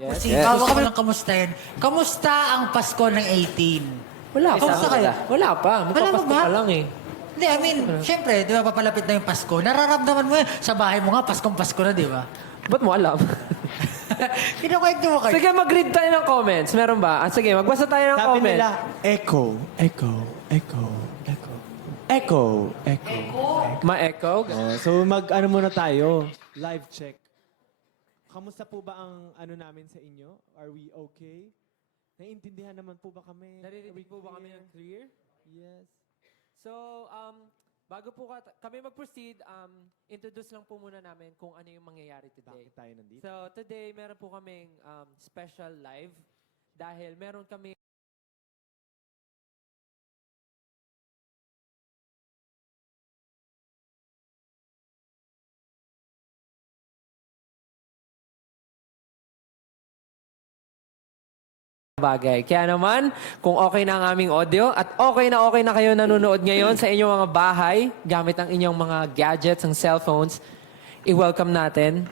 Yes. Bago kami ng kamustahin. Kamusta ang Pasko ng 18? Wala pa. Kamusta kayo? Wala pa. Wala Magpapasko pa ba? pa lang eh. Hindi, I mean, syempre, di ba papalapit na yung Pasko. Nararamdaman mo yun. Sa bahay mo nga, Paskong Pasko na, di ba? Ba't mo alam? Kinukwento mo kayo. Sige, mag-read tayo ng comments. Meron ba? Sige, magbasa tayo ng Sabi comment. nila, echo, echo, echo, echo, echo, echo. Ma-echo. So ano muna tayo, live check. Kamusta po ba ang ano namin sa inyo? Are we okay? Naiintindihan naman po ba kami? Naririnig po ba kami ng clear? Yes. So, bago po kami mag-proceed, introduce lang po muna namin kung ano yung mangyayari today. Bakit tayo nandito? So, today, meron po kaming special live dahil meron kami bagay. Kaya naman, kung okay na ang aming audio at okay na kayo nanonood ngayon sa inyong mga bahay gamit ang inyong mga gadgets, ang cellphones, i-welcome natin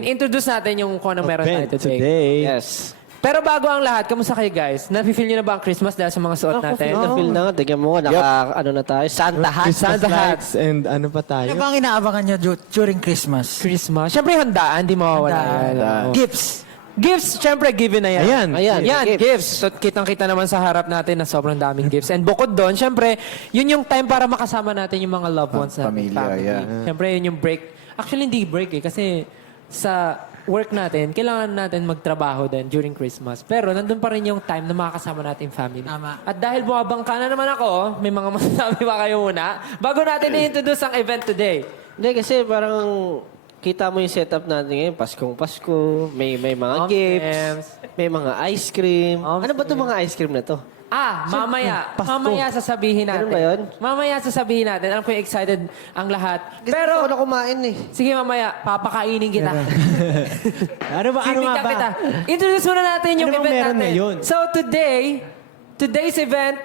introduce natin yung kung ano meron tayo Event today. Yes. Pero bago ang lahat, kamusta kayo guys? Nafe-feel nyo na ba ang Christmas dahil sa mga suot natin? Feel na nga. Tignan mo, ano na tayo. Santa hat. Christmas Santa hat. lights and ano pa tayo? Ano ba ang inaabangan nyo during Christmas? Christmas. Siyempre handaan, di mawawala yan. Oo. Gifts. Gifts, siyempre given na yan. Ayan. Yan, gifts. So, kitang-kita naman sa harap natin na sobrang daming gifts. And bukod doon, siyempre, yun yung time para makasama natin yung mga loved ones natin. Pamilya, family. yeah. Siyempre, yun yung break. Actually, hindi break eh. Kasi sa work natin, kailangan natin magtrabaho din during Christmas. Pero nandun pa rin yung time na makakasama natin yung family. Tama. At dahil bumabangka na naman ako, may mga masasabi ba kayo muna? Bago natin i-introduce ang event today. Hindi, kasi parang kita mo yung setup natin ngayon. Paskong Pasko, may mga gifts, may mga ice cream. Ano ba itong mga ice cream na to? Mamaya. Mamaya sasabihin natin. Ganun ba yun? Mamaya sasabihin natin. Alam ko excited ang lahat. Pero, Pero, na kumain eh. sige mamaya, papakainin kita. Ano ba Bibigyan ba? kita. Introduce muna natin yung Ano bang event meron natin. na yun? So today's event,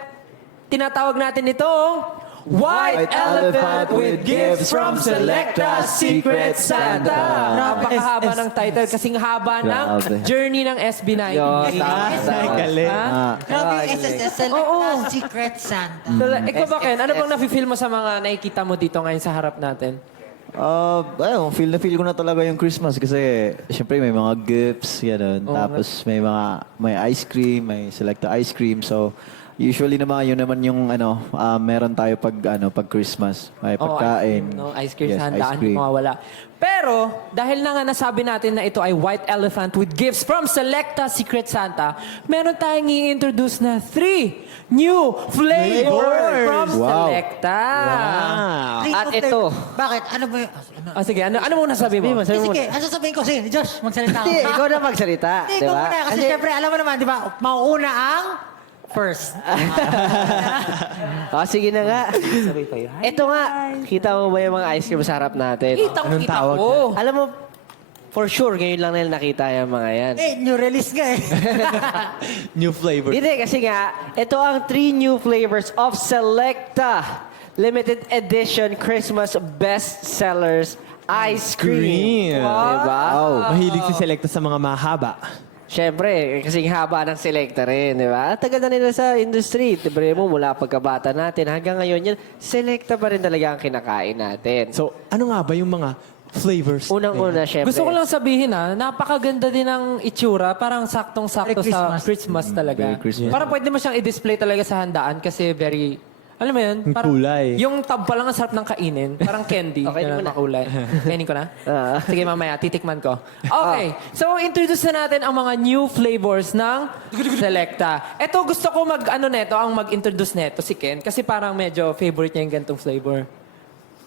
tinatawag natin itong White Elephant with Gifts from Selecta Secret Santa. Napakahaba ng title kasing haba ng journey ng SB19. Yun, Ay, galing. Grabe yung SSS Selecta Oo. Secret Santa. So, ikaw ba, Ken? Ano bang nafe-feel mo sa mga nakikita mo dito ngayon sa harap natin? Feel na feel ko na talaga yung Christmas kasi syempre may mga gifts, gano'n. Tapos may ice cream, may Selecta ice cream. So usually naman yun naman yung meron tayo pag Christmas. May pagkain. Ice cream Yes, sa ice handaan, cream. hindi mawawala. Pero, dahil na nga nasabi natin na ito ay White Elephant with Gifts from Selecta Secret Santa, meron tayong i-introduce na 3 new flavors from Selecta. At ito. Bakit? Ano ba yung... Sige, ano muna sabi mo? Sige, ano sasabihin ko? Sige, Josh, magsalita Hindi, ka. ikaw na magsalita. Hindi, ikaw muna. Kasi syempre, alam mo naman, di ba, mauuna ang first. Sige na nga. Ito nga. Kita mo ba yung mga ice cream sa harap natin? Kitang-kita ko. Alam mo, for sure, ngayon lang nila nakita yung mga yan. New release nga eh. New flavor. Hindi, kasi nga, ito ang 3 new flavors of Selecta Limited Edition Christmas Best Sellers Ice Cream. Diba? Mahilig si Selecta sa mga mahaba. Siyempre, kasing haba ng Selecta rin, di ba? Tagal na nila sa industry. Diba mo, mula pagkabata natin hanggang ngayon yan, Selecta pa rin talaga ang kinakain natin. So, ano nga ba yung mga flavors? Unang-una, siyempre. Gusto ko lang sabihin napakaganda din ng itsura. Parang saktong-sakto Merry sa Christmas. Christmas talaga. Merry Christmas. Parang pwede mo siyang i-display talaga sa handaan kasi very... Alam mo yun? Ang kulay. Yung tab pa lang ang sarap ng kainin. Parang candy. Okay, Ganun, di mo na. makulay. Kainin ko na? Sige, mamaya. Titikman ko. Okay. So, introduce na natin ang mga new flavors ng Selecta. Ito, gusto ko mag-introduce neto si Ken kasi parang medyo favorite niya yung gantong flavor.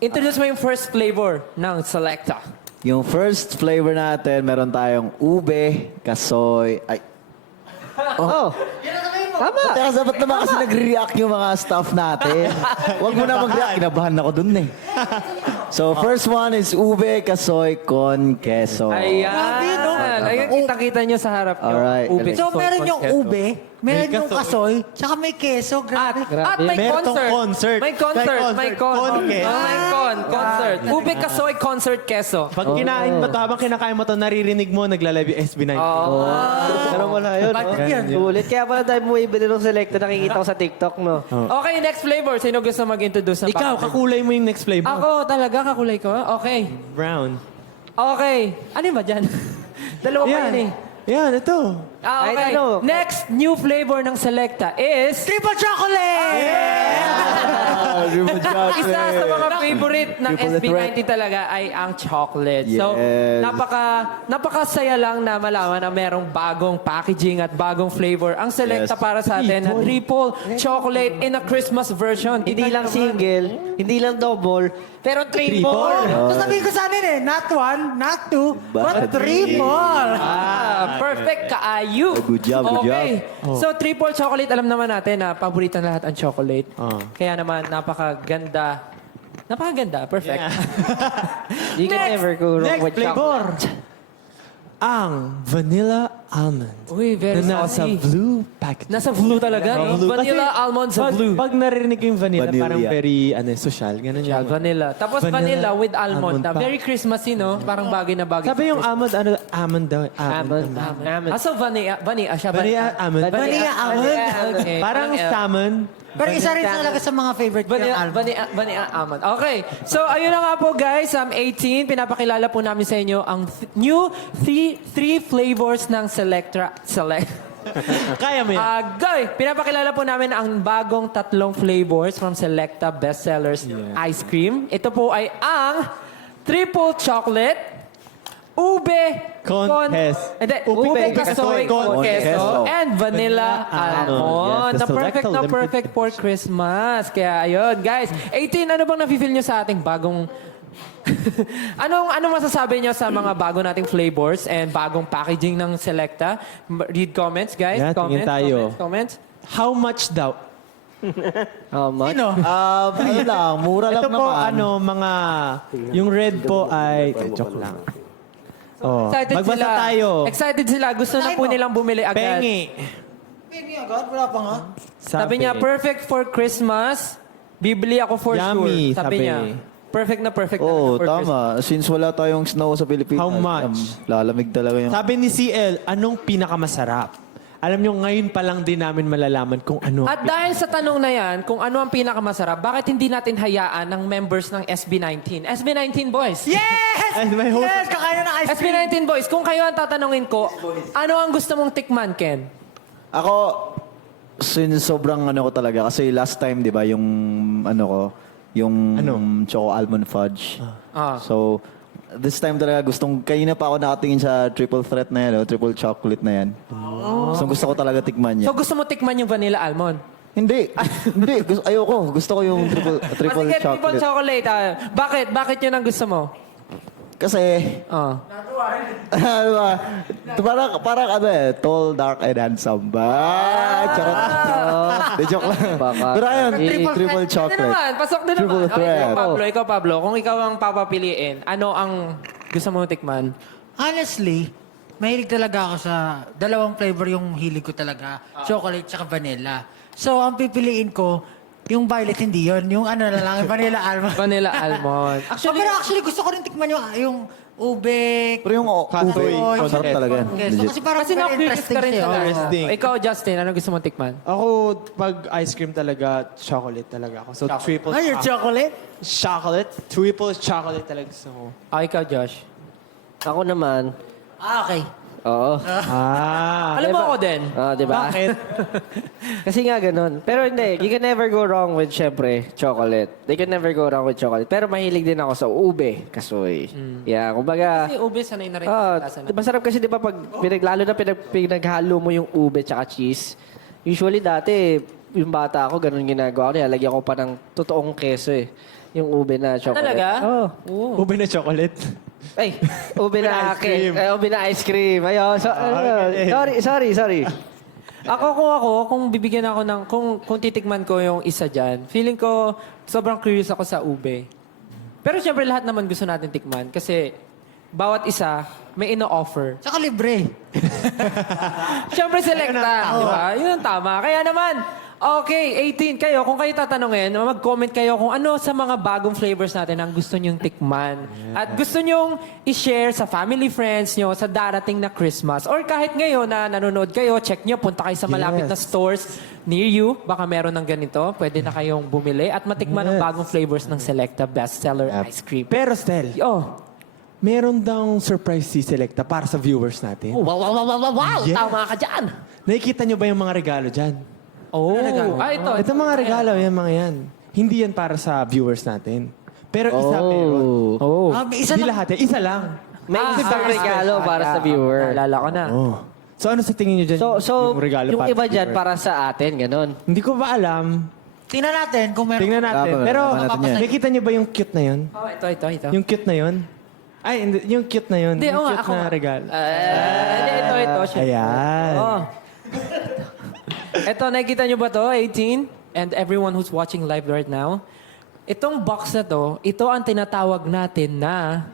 Introduce mo yung first flavor ng Selecta. Yung first flavor natin, meron tayong ube, kasoy, Tama. Dapat naman kasi nagre-react yung mga staff natin. Huwag mo na mag-react. Kinabahan ako dun eh. So, first one is ube, kasoy, con, queso. Ayan. Grabe, no? Ayan, kita-kita nyo sa harap nyo. Alright. Ube. So, soy, meron yung queso. ube, Meron May yung kasoy, tsaka may keso. Grabe. At may Meron tong concert. concert. May concert. May Concert. concert. Ube Kasoy Concert Keso. Pag kinain mo to, habang kinakain mo to, naririnig mo, nagla-live yung SB19. Pero wala yun. Bakit yan? Ulit. Kaya pala tayo bumibili ng Selecta. Nakikita ko sa TikTok, no? Okay, next flavor. Sino gusto mag-introduce ng Ikaw, pangalan? kakulay mo yung next flavor. Ako talaga, kakulay ko. Okay. Brown. Okay. Ano ba dyan? Dalawa pa yun eh. Yan, ito. Ah, okay. Kahit ano. Next new flavor ng Selecta is... Triple chocolate! Isa sa mga favorite ng Triple SB19 talaga ay ang chocolate. So, Yes. napakasaya lang na malaman na merong bagong packaging at bagong flavor ang Selecta Yes. para sa atin na triple chocolate in a Christmas version. Hindi lang single, hindi lang double, pero triple. So sabihin ko sa anin not one, not two, but triple. Perfect kaayu. Good job, good Okay. So, triple chocolate, alam naman natin na paborito na lahat ang chocolate. Kaya naman, napakaganda. Napakaganda. Perfect. You can Next! never go wrong Next with flavor. chocolate. Ang vanilla almond. Uy, very Na nasa saucy. blue package. Nasa blue talaga, no? Blue. Vanilla Kasi almond sa pag, blue. Pag narinig ko yung vanilla, Vanilla. parang very social. Ganun Yeah, yung... vanilla. Tapos vanilla, with almond. almond pa. Very Christmassy, no? Parang bagay na bagay. Sabi yung almond, ano, almond daw. Almond. Almond. So, vanilla siya. Vanilla almond. Vanilla almond. Okay. Parang salmon. Pero isa rin talaga sa mga favorite ko yung almond. Vanilla almond. Okay. So, ayun na nga po, guys. 18, pinapakilala po namin sa inyo ang new three flavors ng Selecta. Kaya mo yan. Guys, pinapakilala po namin ang bagong 3 flavors from Selecta Bestsellers Ice Cream. Ito po ay ang Triple Chocolate, Ube Hindi, Ube Kasoy Con Queso, Queso. and Vanilla Almond. Yes, Na the perfect selecta na limited perfect for Christmas. Kaya ayun, guys. 18, ano bang nafe-feel nyo sa ating bagong... anong masasabi nyo sa mga bago nating flavors and bagong packaging ng Selecta? Read comments, guys. Yeah, tingin comments, tayo. comments. How much daw? How much? Sino? Ano lang, mura lang Ito po, naman. mga... Yung red po ay... Joke lang. Oh, Excited magbasa sila. tayo. Excited sila. Gusto na po Tayo. nilang bumili agad. Pengi. Pingi agad, wala pa nga. Sabi niya, perfect for Christmas. Bibili ako for Yummy, sure. sabi. niya. Perfect na perfect Oo, for Christmas. tama. Since wala tayong snow sa Pilipinas, How much? lalamig talaga yung... Sabi ni CL, anong pinakamasarap? Alam nyo, ngayon pa lang din namin malalaman kung ano. At dahil sa tanong na yan, kung ano ang pinakamasarap, bakit hindi natin hayaan ng members ng SB19? SB19 boys! Yes! Ay, may host. Yes! Kakain na ng ice cream. SB19 boys, kung kayo ang tatanungin ko, ano ang gusto mong tikman, Ken? Ako, since sobrang ano ko talaga, kasi last time, di ba, yung ano ko, yung choco almond fudge. Ah. So, this time talaga gustong, kanina pa ako nakatingin sa triple threat na yan, o triple chocolate na yan. So, gusto ko talaga tikman So yan. gusto mo tikman yung vanilla almond? Hindi, hindi, ayoko. Gusto ko yung triple Sige, triple chocolate. chocolate. Bakit? Bakit yun ang gusto mo? Kasi, Ah. ano ba, parang ano eh, tall, dark, and handsome ba? Charot. De joke lang. Baka. Pero ayun, Triple triple Hindi chocolate. naman, pasok din naman. Triple Okay, threat. ikaw Pablo, kung ikaw ang papapiliin, ano ang gusto mong tikman? Honestly, mahilig talaga ako sa dalawang flavor yung hilig ko talaga. Chocolate tsaka vanilla. So, ang pipiliin ko, yung violet hindi yon, yung ano na lang, vanilla almond. Vanilla almond. Actually, pero actually gusto ko rin tikman yung ube. Pero yung Kasoy, ube, masarap talaga yan. Okay, so, Legit. kasi parang Kasi very na-curious interesting ka rin siya. sa Interesting. Ikaw, Justin, ano gusto mong tikman? Ako, pag ice cream talaga, chocolate talaga ako. So, triple Ay, yung chocolate? chocolate. Triple chocolate talaga gusto ko. Ikaw, Josh. Ako naman. Ah, okay. Oo. Ah. Alam mo ako din. Di ba? Bakit? Kasi nga ganun. Pero hindi, you can never go wrong with, syempre, chocolate. They can never go wrong with chocolate. Pero mahilig din ako sa ube, kasoy. Yeah, kumbaga... Kasi ube, sanay na rin. Ah, masarap kasi 'di ba pag lalo na pinaghalo mo yung ube tsaka cheese. Usually dati yung bata ako ganun ginagawa ko, nilalagyan ko pa ng totoong keso eh. Yung ube na chocolate. Talaga? Oo. Ube na chocolate. Ay, ube na ice cream. ube na ice cream. Ayun. So, okay. sorry. Kung bibigyan ako ng, kung titikman ko yung isa dyan, feeling ko sobrang curious ako sa ube. Pero syempre lahat naman gusto natin tikman kasi bawat isa may ino-offer. Tsaka libre. Siyempre, selecta. Di ba? Yun ang tama. Kaya naman, okay, 18 kayo. Kung kayo tatanungin, mag-comment kayo kung ano sa mga bagong flavors natin ang gusto nyong tikman. At gusto nyong i-share sa family, friends nyo sa darating na Christmas. Or kahit ngayon na nanonood kayo, check nyo, punta kayo sa malapit na stores near you. Baka meron ng ganito. Pwede na kayong bumili at matikman ang bagong flavors ng Selecta bestseller ice cream. Pero Stel, Oh, meron daw surprise si Selecta para sa viewers natin. wow! Yes. Tama ka dyan! Nakikita nyo ba yung mga regalo dyan? Oh, ito. Ito mga regalo, yan mga yan. Hindi yan para sa viewers natin. Pero isa meron. Oh. May isa Hindi lang. lahat yan, isa lang. May isang regalo para sa viewer. Naalala ko na. Oh. So ano sa tingin nyo dyan? So yung regalo yung para iba sa dyan viewer? para sa atin, ganun. Hindi ko ba alam. Tingnan natin kung meron. Tingnan natin. Tama, Pero tama natin yan. nakita nyo ba yung cute na yun? Oh, ito. Yung cute na yun? Ay, hindi, yung cute na yun. Hindi, yung oo nga, cute ako na nga. regalo. Hindi, ito. Ayan. Oh. Ito, nakikita nyo ba to? 18? And everyone who's watching live right now. Itong box na to, ito ang tinatawag natin na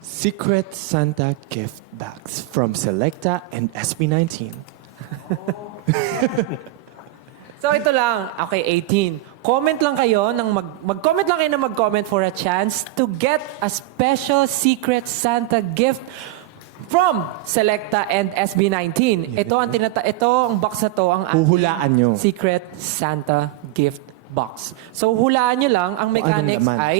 Secret Santa Gift Box from Selecta and SB19. So ito lang, okay, 18. Comment lang kayo mag-comment lang kayo na mag-comment for a chance to get a special Secret Santa gift from Selecta and SB19. Ito ang box na to ang ating Huhulaan nyo. Secret Santa gift box. So hulaan nyo lang, ang mechanics laman? ay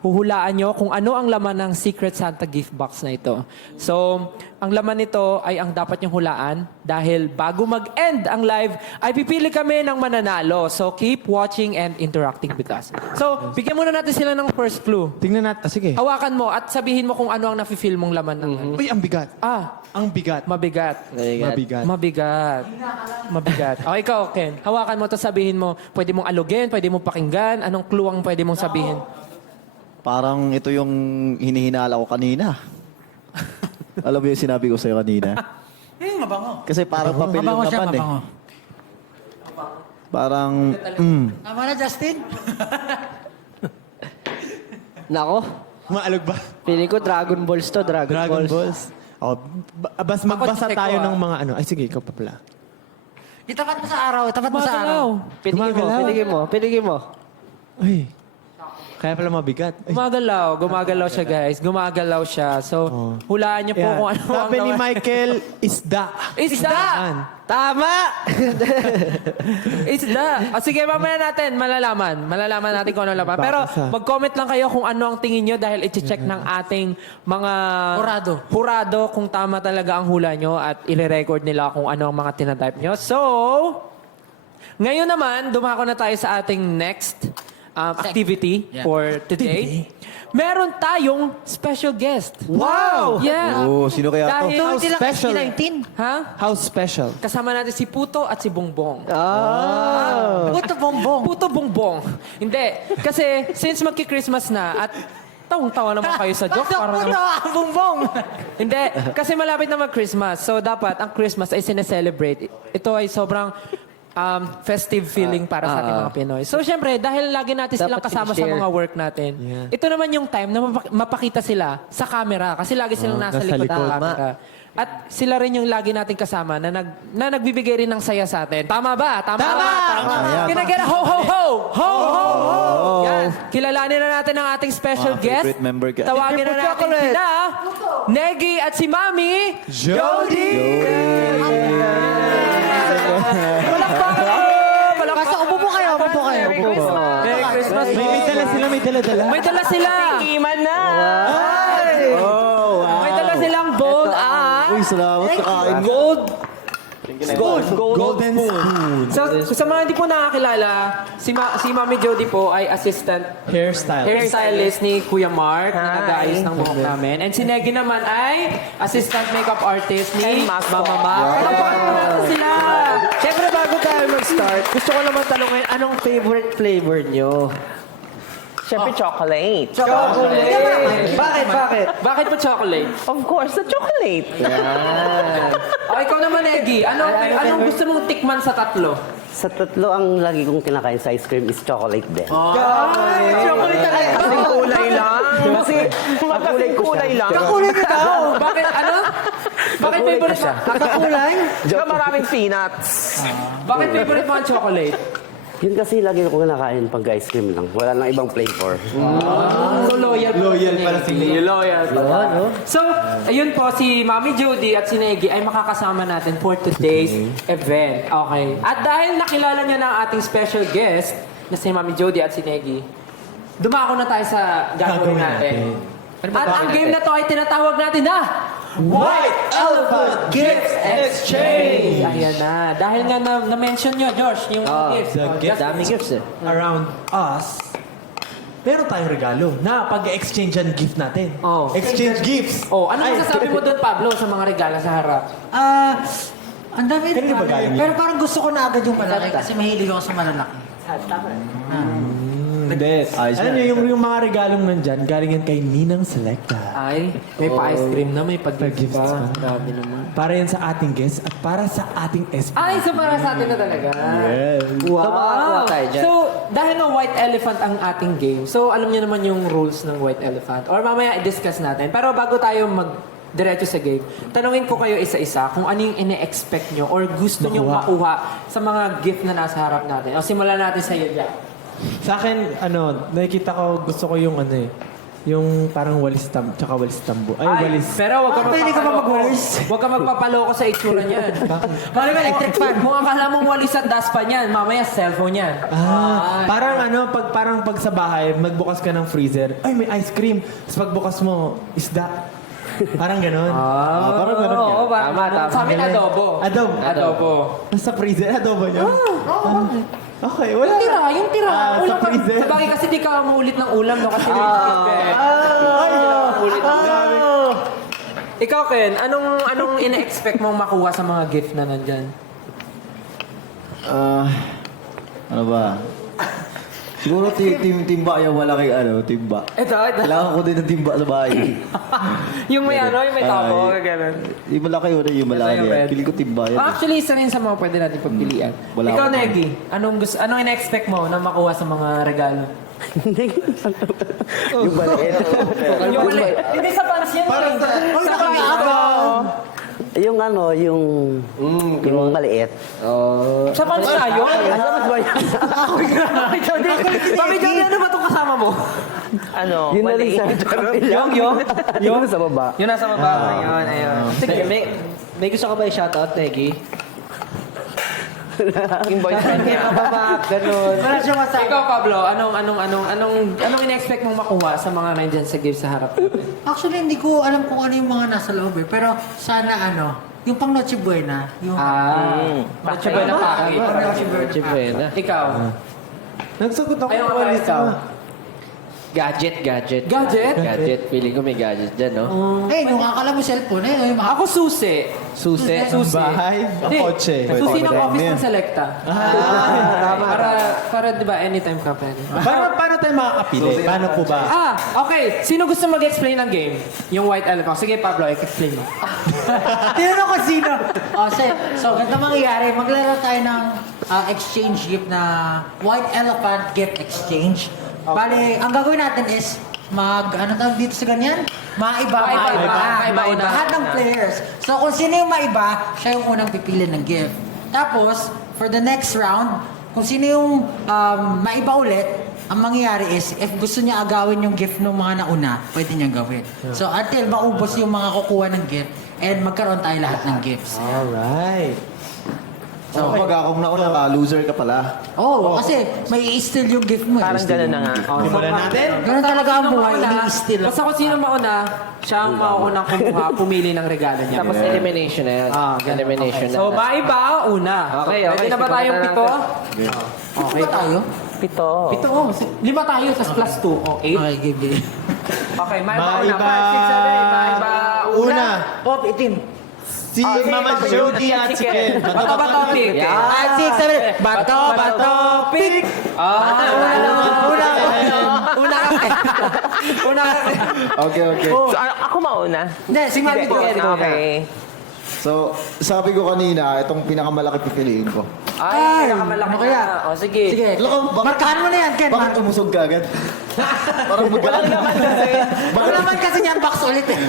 huhulaan nyo kung ano ang laman ng Secret Santa gift box na ito. So, ang laman nito ay ang dapat nyong hulaan dahil bago mag-end ang live, ay pipili kami ng mananalo. So, keep watching and interacting with us. So, bigyan muna natin sila ng first clue. Tingnan natin. Sige. Hawakan mo at sabihin mo kung ano ang nafe-feel mong laman ng Uy, ang bigat. Ang bigat. mabigat. Mabigat. Mabigat. Mabigat. O, ikaw, Ken. Hawakan mo to sabihin mo, pwede mong alugin, pwede mong pakinggan, anong clue ang pwede mong sabihin? Parang ito yung hinihinala ko kanina. Alam mo yung sinabi ko sa'yo kanina? Mabango. Kasi parang papel yung Mabango siya, laman eh. mabango. Parang, Tama na, Justin? Nako, Maalog ba? pili ko Dragon Balls to, Dragon Balls. Oh, magbasa check tayo ko, ng mga ano. Ay, sige, ikaw pa pala. Itapat mo sa araw, itapat mo sa araw. Gumagalaw. Pinigin mo. Ay, kaya pala mabigat. Ay, Gumagalaw siya, guys. Gumagalaw siya. So, hulaan niyo po yan. kung ano ang Sabi ni laman. Michael, isda. Isda! Yan. Tama! Isda! O sige, mamaya natin, malalaman. Malalaman natin kung ano laman. Pero Baka sa- mag-comment lang kayo kung ano ang tingin nyo dahil i-check ng ating mga... Hurado kung tama talaga ang hula nyo at i-record nila kung ano ang mga tinatype nyo. So, ngayon naman, dumako na tayo sa ating next activity for today. Meron tayong special guest. Wow! Yeah. oh, sino kaya to? Dahil, How special. ha? How special. Kasama natin si Puto at si Bongbong. Puto bongbong. Puto Bongbong. Hindi. Kasi since magki-Christmas na at tawang-tawa naman kayo sa joke. Para Puto ang bongbong. Hindi. Kasi malapit na mag-Christmas. So dapat ang Christmas ay sineselebrate. Ito ay sobrang festive feeling para sa ating mga Pinoy. So syempre, dahil lagi natin silang Dapat kasama sa i-share. mga work natin, Yeah. ito naman yung time na mapakita sila sa camera. Kasi lagi silang nasa nasa likod ng likod. camera. At sila rin yung lagi natin kasama na nagbibigay rin ng saya sa atin. Tama ba? Tama! Ayan. Can I get a ho, ho, ho? Ho, ho, ho! Yan. Kilalanin na natin ang ating special Mga guest. favorite member ka. Tawagin na natin sina Negi at si Mami Jody! Palakpakan po! Basta upo po kayo, upo po kayo. Merry Christmas! May dala sila, may dala-dala. May dala sila! Iman na! Oh, wow. May dala silang bold Uy, salamat sa kain mo. Golden spoon. So, sa mga hindi po nakakilala, si Mami Jody po ay assistant Hairstyle. hairstylist ni Kuya Mark na nag-aayos ng buhok namin. And si Negi naman ay assistant makeup artist ni Mama Mac. Palakpakan po natin sila! Siyempre, bago tayo mag-start, gusto ko naman tanungin, anong favorite flavor nyo? Siyempre, chocolate. Chocolate! Bakit? Bakit po chocolate? Of course, the chocolate. O, ikaw naman, Negi. Anong gusto mong tikman sa tatlo? Sa tatlo, ang lagi kong kinakain sa ice cream is chocolate din. Chocolate talaga. Kasing kulay lang. Kasi magkasing kulay lang. Kakulay ka daw. Bakit, ano? Bakit favorite mo? Kakulay? Tsaka maraming peanuts. Bakit favorite mo ang chocolate? Yun kasi lagi kong kinakain pag ice cream lang. Wala nang ibang flavor. So loyal. Loyal pala si Nate. Loyal. So, ayun po, si Mami Jody at si Negi ay makakasama natin for today's event. Okay. At dahil nakilala niya na ang ating special guest, na si Mami Jody at si Negi, dumako na tayo sa gagawin natin. At ang game na to ay tinatawag natin na White Elephant Gifts Exchange! Ayan na. Dahil nga na-mention nyo, Josh, yung gifts. the Oh, gift. just- Daming gifts eh. Around us, meron tayong regalo na pag-exchange ang gift natin. Oh. Exchange gifts. Oh, ano masasabi mo doon, Pablo, sa mga regalo sa harap? Ang dami Kanino ba galing Pero parang gusto ko na agad yung malaki kasi mahilig ako sa malalaki. Hindi. Ayos Alam na. niyo, yung mga regalong nandyan, galing yan kay Ninang Selecta. Ay, may pa-ice cream na, may Pa-gifts pa-gifts pa. pa. Grabe naman. Para yan sa ating guest at para sa ating SP. Ay, so para sa atin na talaga. Wow. Makakuha tayo dyan. So, dahil nga white elephant ang ating game, so alam niyo naman yung rules ng white elephant. Or mamaya i-discuss natin. Pero bago tayo diretso sa game, tanungin ko kayo isa-isa kung ano yung ine-expect nyo or gusto nyo makuha sa mga gift na nasa harap natin. O simulan natin sa iyo, Jack. Sa akin, nakikita ko, gusto ko yung yung parang walis tsaka walis tambo. Ay, walis. Pero wag ka Pwede ka ba magpapaloko. magwalis? Wag ka magpapaloko sa itsura niyan. Mali ba, electric fan? Kung akala mong walis at daspan yan, mamaya cellphone yan. Parang parang pag sa bahay, magbukas ka ng freezer, ay may ice cream. Tapos pagbukas mo, isda. Parang ganon. Parang ganun ka. Oo, tama. Sa amin, adobo. Adobo. Nasa freezer, adobo nyo? Okay, wala. Yung tira. Sa Ulam ka. freezer. Sabagay kasi di ka maulit ng ulam, no? Kasi legit ka eh. Ikaw, Ken, anong ina-expect mong makuha sa mga gift na nandyan? Ano ba? Siguro timba yung malaking timba. Ito. Kailangan ko din ng timba sa bahay. Yung may yung may tabo, gano'n. Yung malaki yung malaki Ito yung yan. red. Pili ko timba yan. Actually, isa rin sa mga pwede natin pagpilian. Wala Ikaw, akong- Negi, anong ina-expect mo na makuha sa mga regalo? Yung maliit. Yung mali. Hindi sa pants yan. Sa pants. yung maliit. Sa pants tayo? Alam mo ba yan? Mami Jody, ano ba itong kasama mo? Ano? Yun na rin maliit. sa Yung sa baba. Yun nasa baba. Ayun. Sige, may gusto ka ba i-shoutout, Negi? Yung boyfriend niya. Ganun. Wala siya masabi. Ikaw, Pablo, anong ina-expect mong makuha sa mga nandyan sa gift sa harap natin? Actually, hindi ko alam kung ano yung mga nasa loob eh. Pero sana yung pang Noche Buena. Yung Noche Buena package. Pang Noche Buena. Noche Buena. Ikaw. Nagsagot ako Ayun ng ka, walis ikaw. Gadget. Gadget? Gadget. Feeling ko may gadget dyan, no? Eh, nung akala mo cellphone yung mga... Ako susi. Susi. Susi. Bahay, ang Hindi, kotse. Susi ng Pwede office yan. ng Selecta. Para di ba, anytime ka pwede. Paano tayo makakapili? Paano po ba? Okay. Sino gusto mag-explain ng game? Yung White Elephant. Sige, Pablo, explain mo. Tinanong ko sino. So, ganito mangyayari. Maglaro tayo ng exchange gift na White Elephant Gift Exchange. Bale, ang gagawin natin is ano tawag dito sa ganyan? Maiba. Maiba. Lahat ng players. So, kung sino yung maiba, siya yung unang pipili ng gift. Tapos, for the next round, kung sino yung maiba ulit, ang mangyayari is, if gusto niya agawin yung gift ng mga nauna, pwede niyang gawin. So, until maubos yung mga kukuha ng gift, and magkaroon tayo lahat ng gifts. Alright. So, pag akong nauna, loser ka pala. Kasi may i-steal yung gift mo. Parang gano'n na nga. Simulan natin. Ganun talaga ang Sino buhay, mauna? ini-steal. Basta kung sino mauna, siya ang maunang kumuha, pumili ng regalo niya. Tapos elimination na yan. Elimination na. So, maiba, una. Okay. Pwede na ba tayong Simulan pito? natin. Okay tayo? Pito. Pito, 5 tayo, tas plus 2. 8. Okay, game. Okay, maiba una. Maiba. 5, 6, 7, maiba una. Pop, itim. Si Mama Jody at si Ken. Bato, bato, pick. 5, 6, 7. Bato, bato, pick. Una ka. Okay. So, ako mauna. Hindi, si Mami Hindi. Jody. Okay. So, sabi ko kanina, itong pinakamalaki pipiliin ko. Ay, pinakamalaki ano kaya? na. O, sige. Sige. Loko, Markahan mo na yan, Ken. Bakit umusog ka agad? Parang Walang naman kasi. Ano naman kasi niyan, box ulit eh.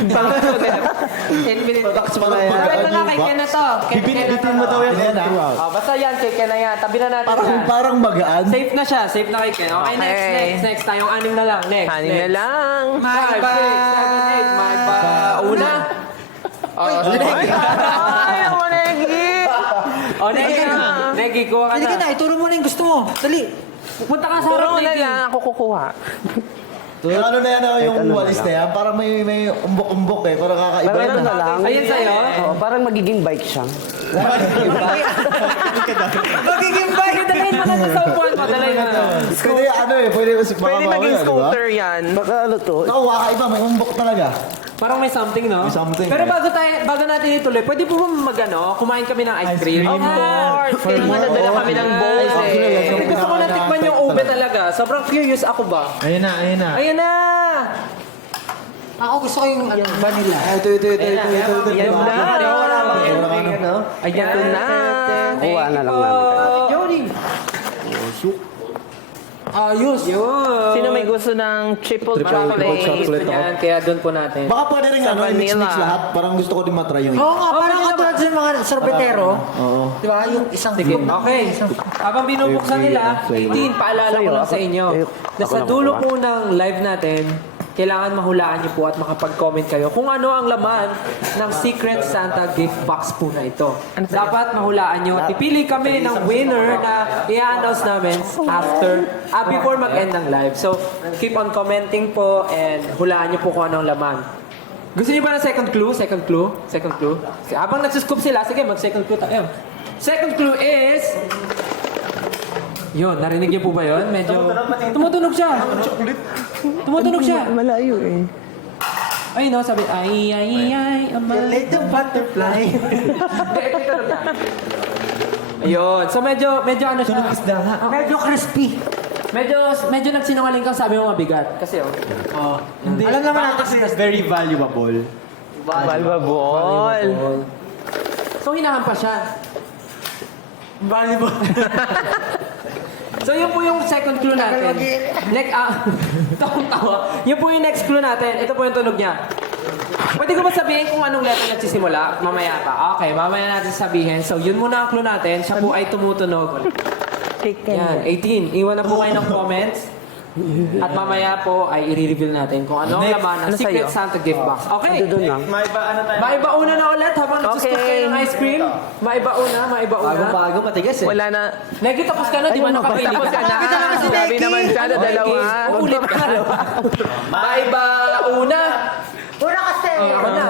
Infinite. Parang Sabi ko na kay Ken na to. Bibitin mo daw yan throughout. Oh, basta yan, kay Ken na yan. Tabi na natin yan. Parang magaan. Safe na siya. Safe na kay Ken. Okay, Okay. next. Tayong anim na lang. Next. Hanin na lang. 5, 6, 7, 8. May ba? Una. Oh, Ay, ako Negi. Oh, Negi. Negi, kuha ka Hindi ka na. na, ituro mo na yung gusto mo. Dali. Punta ka sa Puro harap, na Negi. lang ako kukuha. Yung ano na yan, yung ano walis na yan, parang may umbok-umbok eh. Parang kakaiba Parang yan. ano na lang. Ayun sa'yo? Oo, parang magiging bike siya. Magiging bike. Dalhin mo na doon sa upuan mo. Dalhin mo na. Pwede ano eh, pwede Pwede maging scooter yan. Baka ano to? Naku, kakaiba, may umbok talaga. Parang may something, no? May something, Pero eh. bago natin ituloy, pwede po ba kumain kami ng ice cream? Of course. Kaya madadala kami ng bowls eh. Kasi gusto ko na tikman yung ube talaga. Sobrang curious ako ba? Ayun na, ayun na. Ayun na! Ako gusto ko yung vanilla. Ito. Yan na. Wala bang Wala ending, ka ano? Ayan na. Kuha na lang namin. Jody! Ayos. Yun! Sino may gusto ng triple chocolate? chocolate. Yan, kaya doon po natin. Baka pwede rin Sa ano, i-mix vanilla. lahat. Parang gusto ko din matry yung Oo nga, parang katulad sa mga sorbetero. Oo. Di ba? Yung isang Sige, okay. Habang binubuksan nila, 18, paalala ko lang sa inyo. Na sa dulo po ng live natin, kailangan mahulaan niyo po at makapag-comment kayo kung ano ang laman ng Secret Santa gift box po na ito. Dapat mahulaan niyo at pipili kami ng winner na i-announce namin before mag-end ng live. So, keep on commenting po and hulaan niyo po kung anong laman. Gusto niyo ba ng second clue? Second clue? Second clue? Habang nagsuscoop sila, sige, mag-second clue tayo. Second clue is... Yun, narinig niyo po ba yun? Medyo... Tumutunog siya. Tumutunog siya. Malayo eh. Ay, no, sabi, ay, a little butterfly. Ito na. Ayun. So, medyo ano siya. medyo crispy. Medyo nagsinungaling kang sabi mo mabigat. Kasi, oh. Hindi. Alam naman Baka kasi very valuable. Valuable. So, hinahampas siya. Valuable. So, yun po yung second clue natin. Next, tawang-tawa. Yun po yung next clue natin. Ito po yung tunog niya. Pwede ko ba sabihin kung anong letter nagsisimula? Mamaya pa. Okay, mamaya natin sabihin. So, yun muna ang clue natin. Siya po ay tumutunog. Yan, 18. Iwan na po kayo ng comments. At mamaya po ay i-reveal natin kung ano ang laman ng Ano Secret sa'yo? Santa gift box. Okay. Doon lang. Maibauna na ulit habang nagsuscoop kayo ng ice cream. Maibauna. Bago matigas eh. Wala na. Negi, tapos ka na, di ba nakapili Tapos ka na. Kita naman si Sabi Becky. naman siya na dalawa. Ulit ka. Maibauna. Una kasi. Ako na.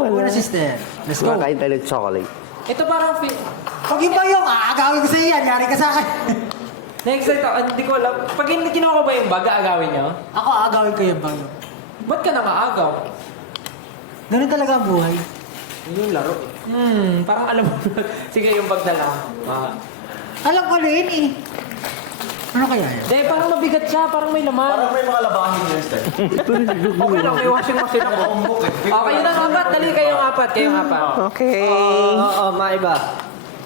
Una sister. Let's go. Kumakain tayo ng chocolate. Ito parang Pag iba yung aagawin ko sa iyo yan, yari ka sa akin. next ito, hindi ko alam. Pag kinuha ko ba yung bag, aagawin nyo? Ako aagawin ko yung bago. Ba't ka na maagaw? Ganun talaga ang buhay. Yun yung laro. Parang alam mo. Sige, yung bag na lang. Alam ko rin eh. Ano kaya yun? Hindi, parang mabigat siya. Parang may laman. Parang may mga labahin yun, sir. Okay lang, kayo washing machine ako. Okay, yun ang apat. Dali kayong apat. Kayong apat. Okay. Oo, maiba.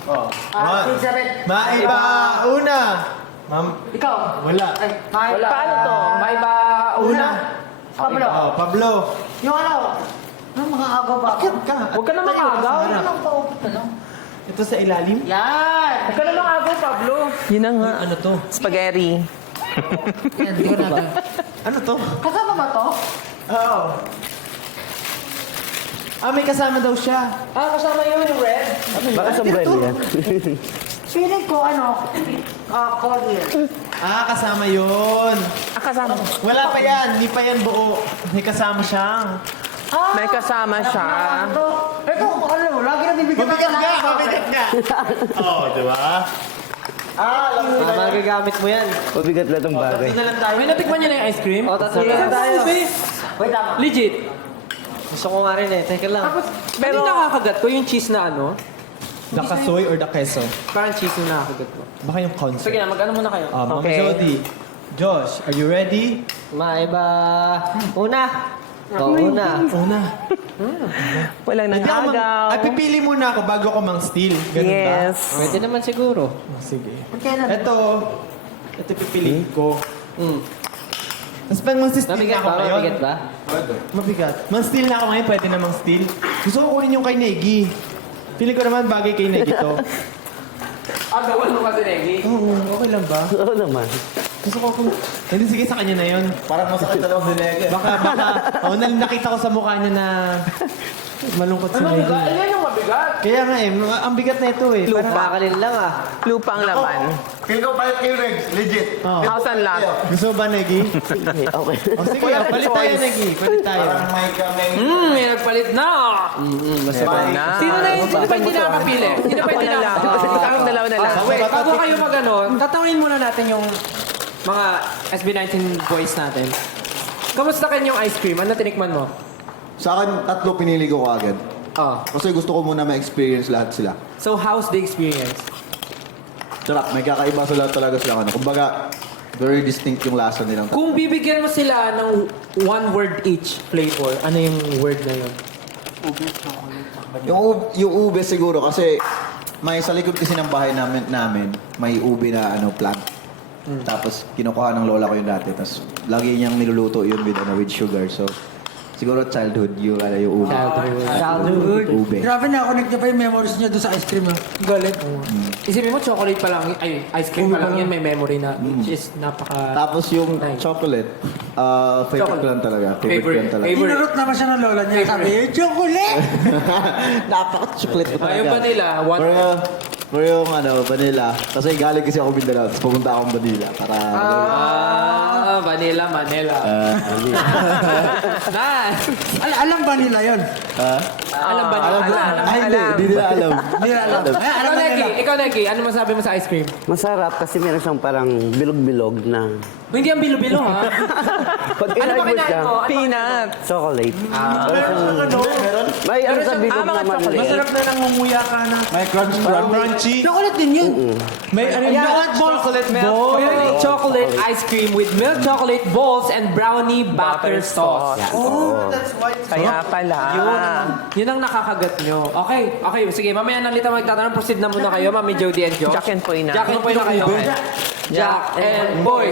Elizabeth. Maiba! Una! Ma'am, Ikaw. wala. Ay, Wala. Paano to? May ba una? Pablo. Oh, Pablo. Yung ano? Ano mga agaw ba? Bakit ka? Huwag ka na mag-agaw. Ano lang pa? Ano? Ito sa ilalim. Yan! Huwag ka na mag-agaw, Pablo. Yun na nga. Ano to? Spaghetti. Yan, di ko na. Ano to? Kasama ba to? Oo. May kasama daw siya. Kasama yun yung red. Baka sombrero yan. Feeling ko ano? Cordial. Kasama yun. Kasama. Wala pa yan. Hindi pa yan buo. May kasama siyang. May kasama siya. Ito, ano? Lagi na bibigyan Mabigat ka! Mabigat ka! Oo, di ba? Magagamit mo yan. Mabigat na itong bagay. Ito na lang tayo. May natikman niyo na yung ice cream? O, tatlo na lang tayo. Wait, tama. Legit. Gusto ko nga rin eh. Teka lang. Pero nakakagat ko yung cheese na ano. The kasoy or the queso? Parang cheese yung nakakagat ko. Baka yung concept. Sige na, mag-ano muna kayo. Mama Okay. Jody. Josh, are you ready? Maiba. Una. Oo na. Walang Hindi ako nang-agaw. Ay, pipili muna ako bago ko mang-steal. Ganun ba? Yes. Pwede naman siguro. Sige. Ito pipiliin ko. Tapos pag mang-steal Mabigat na ako ba? ngayon. Mabigat ba? Mabigat. Mang-steal na ako ngayon, pwede na mang-steal. Gusto ko kunin yung kay Negi. Pili ko naman bagay kay Negi to. Gawan mo kasi, Negi. Oo, okay lang ba? Oo naman. Gusto ko kung... Hindi, sige sa kanya na yun. Parang masakit na lang si Negi. Baka, nakita ko sa mukha niya na malungkot si Negi. Ayan yung mabigat. Kaya nga ang bigat na ito eh. Lupa. Kakalin lang ah. Lupa ang laman. Feel ko palit kayo, Regs. Legit. House and lot. Gusto mo ba, Negi? Sige, okay. O sige, Wala palit choice. tayo, Negi. Palit tayo. Parang may kaming... May nagpalit na. Na. Sino na yung sino pa hindi nakakapili? Sino pa Ako hindi na lang. nakakapili? Kaming dalawa na lang. Wait, bago kayo mag-ano, tatawin muna natin yung mga SB19 boys natin. Kamusta kayo yung ice cream? Ano tinikman mo? Sa akin, 3 pinili ko agad. Oh. Kasi gusto ko muna ma-experience lahat sila. So, how's the experience? Sarap, may kakaiba sila talaga sila. Kumbaga, very distinct yung lasa nilang. Kung bibigyan mo sila ng one word each flavor, ano yung word na yun? Yung ube siguro kasi may sa likod kasi ng bahay namin may ube na plant. Tapos kinukuha ng lola ko yun dati. Tapos lagi niyang niluluto yun with sugar. So siguro childhood yung ube. Childhood. Ube. Grabe na, connect niya pa yung memories niya doon sa ice cream. Galit. Isipin mo, chocolate pa lang, ay, ice cream pa lang yun, may memory na, which is napaka... Tapos yung Nice. chocolate, favorite ko lang talaga. Favorite ko lang talaga. Favorite. Inurot naman siya ng lola niya. Sabi, chocolate! Napaka-chocolate ko talaga. Yung vanilla, one... Pero yung vanilla, kasi galing kasi ako Mindanao, tapos pumunta akong Manila para... Vanilla, Manila. Nice! Alam ba nila yun? Alam ba nila? Ay, hindi nila alam. Hindi nila alam. Ay, alam ba nila? Ikaw, Negi, ano masabi mo sa ice cream? Masarap kasi meron siyang parang bilog-bilog na Hindi ang bilo-bilo, ha? pag Ano ba in-hybrid kinain siya, mo? Peanut. chocolate. Meron? May ano sa siyang bilog mga naman. chocolate. Masarap na nangunguya ka na. May crunch Crunchy. Chocolate din yun. May chocolate ball. Milk chocolate ice cream with milk chocolate balls and brownie butter sauce. Kaya pala. Yun ang nakakagat nyo. Okay, sige, mamaya na lita magtatanong. Proceed na muna kayo, Mami Jody and Jo. Jack and Poy na. Jack and Poy na kayo. Jack and Poy.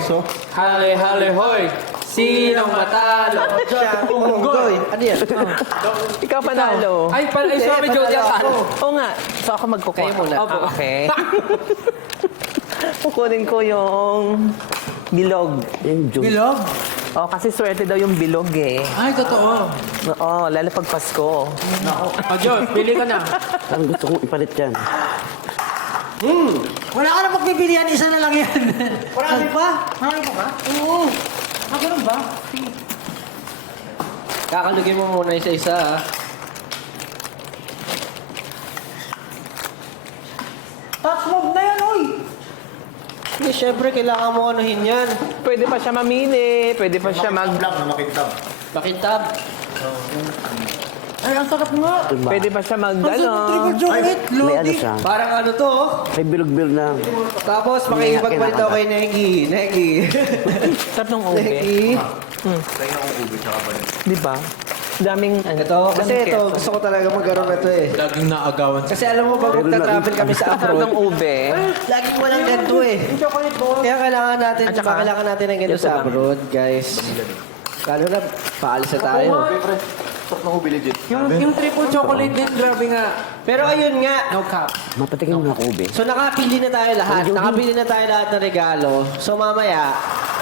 Hale, hale, hoy. Sinong matalo? Jack, Unggoy. Ano yan? Ikaw panalo. Ay, si Mami Jody ang talo. Oo nga. So ako magkukuha. Kayo muna. Ah, okay. Kukunin ko yung bilog. Yung juice. Bilog? Oh, kasi swerte daw yung bilog eh. Ay, totoo. Oo, lalo pag Pasko. O, Jo, pili ka na. Ang gusto kong ipalit yan. Wala ka na pagpipilian, isa na lang yan. Marami pa? Marami pa ba? Oo. Ganun ba? Sige. Kakalugin mo muna isa-isa ah. Touch move na yan, oy! Hindi, syempre kailangan mo anuhin yan. Pwede pa siya mamili. Pwede pa siya mag... lang na makintab. Pakintab. Ay, ang sarap nga. Diba? Pwede pa siya mag... Ang sarap ng triple chocolate, May ano loading. siya. Parang ano to oh. May bilog-bilog na. Tapos makikipagpalit ako kay Negi. Negi. Sarap ng ube. Negi. Di ba? Daming... Ito, kasi daming ito, keso. gusto ko talaga magkaroon ito eh. Laging naagawan. Kasi alam mo, pag magta-travel kami sa Sarap abroad, ng ube. laging walang ganito eh. Kaya kailangan natin, At saka, kailangan natin ng ganito ito sa lang. abroad, guys. Lalo na, paalis na tayo. Sok na ube legit. Yung triple chocolate din, grabe nga. Pero ayun nga, No cap. Mapatikin mo na ako, ube. so nakapili na tayo lahat. Nakapili na tayo lahat ng regalo. So mamaya,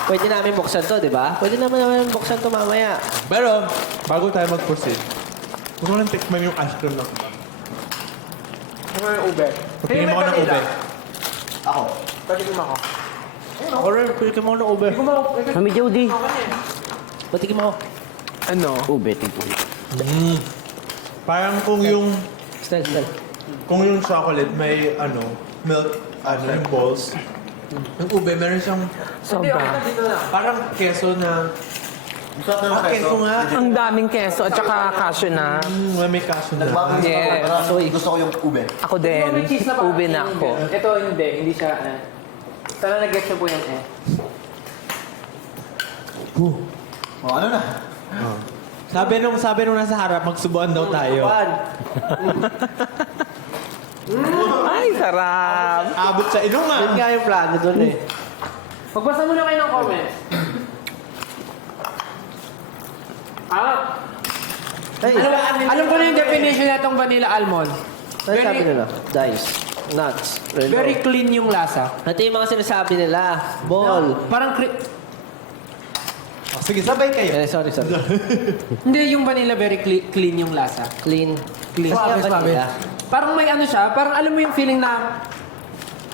pwede namin buksan to, di ba? Pwede naman buksan to mamaya. Pero, bago tayo mag-proceed, gusto ko lang tikman yung ice cream na ito. Ano yung ube? Patingin mo ko ng ube. Ako. Patikim ako. Or, pili mo ng Uber. Mami Jody. Patikim mo. Ano? Ube, tignan. Parang kung yung Style. chocolate may milk, yung balls. Yung ube, meron siyang Sobra. parang keso na... Masarap na yung keso nga. Ang daming keso at saka cashew na. May kaso na. Nagbago yung Yes. ako. Gusto ko yung ube. Ako din. Ube na ako. Ito hindi siya, sana nag-get siya po yung Oh, ano na? Sabi nung nasa harap, magsubuan daw tayo. Ay, sarap. Abot sa ilong Yun ah. nga yung plano doon eh. Magbasa muna kayo ng comments. Hey, Alam ko na yung definition na itong vanilla almond. ano sabi nila? Dice. Nuts. Relo. Very clean yung lasa. Ito yung mga sinasabi nila. Ball. Parang Oh, sige, sabay kayo. Sorry. hindi, yung vanilla very clean yung lasa. Clean. Clean. Kasi yung vanilla. Parang may ano siya, parang alam mo yung feeling na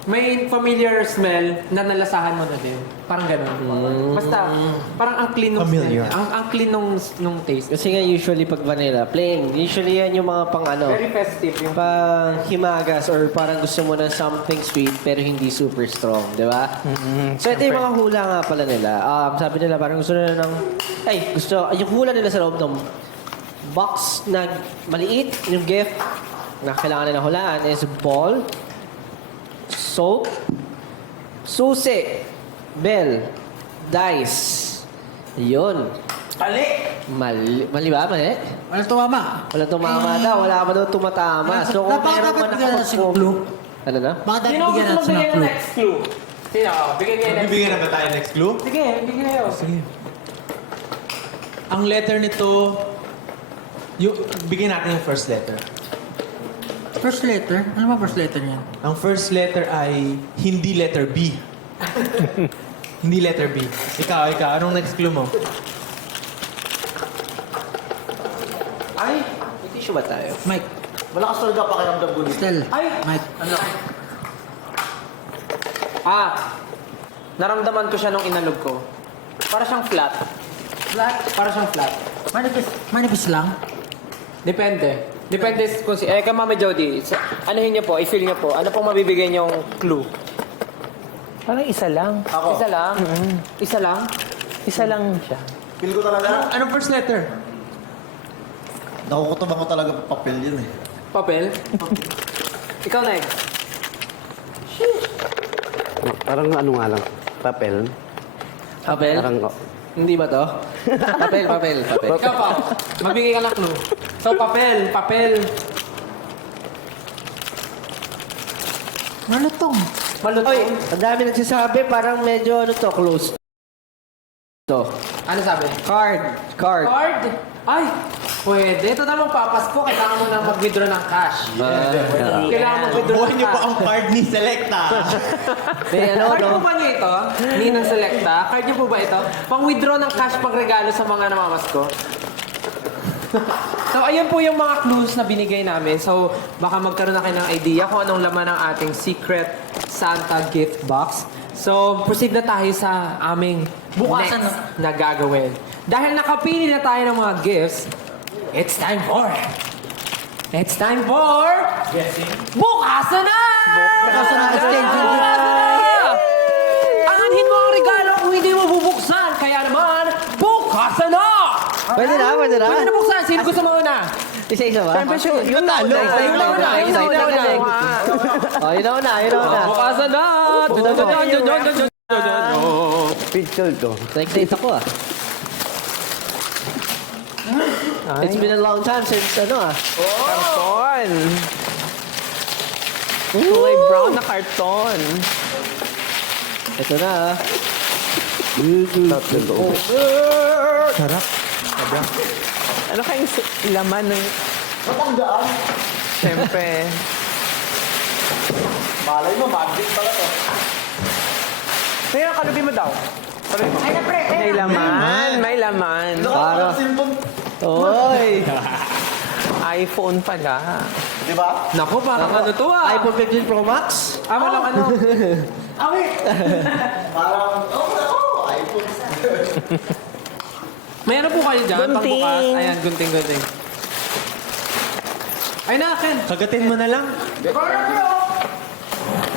may familiar smell na nalasahan mo na din. Parang gano'n. Basta, parang ang clean nung Familiar. smell. Ang clean nung taste. Kasi nga usually pag vanilla, plain. Usually yan yung mga pang ano. Very festive yung Pang himagas or parang gusto mo ng something sweet pero hindi super strong, di ba? So ito yung mga hula nga pala nila. Sabi nila parang gusto nila ng... yung hula nila sa loob ng box na maliit, yung gift na kailangan nila hulaan is ball, soap, susi, bell, dice. Yun. Mali ba? Mali? Ano tumama? Wala tumama daw. Wala pa daw tumatama. So kung Dapat meron man bigyan natin ng clue. Ano na? Bakit Sino bigyan gusto natin ng magbigay ng clue? next clue? Sino? Bigyan kayo next Bibigyan na ba tayo next clue? Sige, bigyan kayo. Ang letter nito, bigyan natin yung first letter. First letter? Ano ba first letter niyan? Ang first letter ay hindi letter B. Hindi letter B. Ikaw, anong next clue mo? Ay, may tissue ba tayo? Mike. Malakas talaga pakiramdam ko dito. Stel. Mike. Naramdaman ko siya nung inalog ko. Para siyang flat. Flat? Para siyang flat. Manifest lang? Depende. Depende kung si... kay Mama Jody, anuhin niyo po, i-feel niyo po. Ano pong mabibigay niyong clue? Parang isa lang. Isa lang? Isa lang? Isa lang siya. Feel ko talaga, Anong first letter? nakukutubang ko talaga papel yun eh. Papel? Ikaw, Nay. Parang ano nga lang, papel. Papel? Parang, Hindi ba to? papel. Ikaw pa. Magbigay ka ng clue. So, papel. Malutong. Oy, ang dami nagsasabi, parang medyo ano to, close. To. Ano sabi? Card. Card? Ay, pwede. Ito namang papasko. Kailangan mo na mag-withdraw ng cash. Kailangan mag-withdraw Buhay ng niyo po cash. ang card ni Selecta. May ano, Card no? po ba niyo ito? Ninang Selecta? Card niyo po ba ito? Pang-withdraw ng cash pang regalo sa mga namamasko? So, ayun po yung mga clues na binigay namin. So, baka magkaroon na kayo ng idea kung anong laman ng ating secret Santa gift box. So, proceed na tayo sa aming Bukasan next na gagawin. Dahil nakapili na tayo ng mga gifts, it's time for... Guessing. Bukasan na! Bukasan na, exchange. Bukasan na! Anhin mo ang regalo kung hindi mo bubuksan. Kaya naman, bukasan na! Pwede na? Pwede na buksan. Sino gusto mo una? Isa-isa ba? Siyempre, yun na. Yun na una. Oh, yun na una. Bukasan na! picture to. Na-excite ako ah. It's been a long time since ano ah. Karton. Kulay brown na karton. Ito na ah. Sarap. Ano kayong laman ng... Matandaan. Siyempre. Malay mo, magic pala to. Kaya kalubi mo daw. May laman. Para. Oy! iPhone pala. Di ba? Naku, parang ano to ah. iPhone 15 Pro Max? Walang ano. Parang, iPhone. May ano po kayo dyan? Gunting. Pangbukas. Ayan, gunting. Ay na, Ken. Kagatin mo na lang.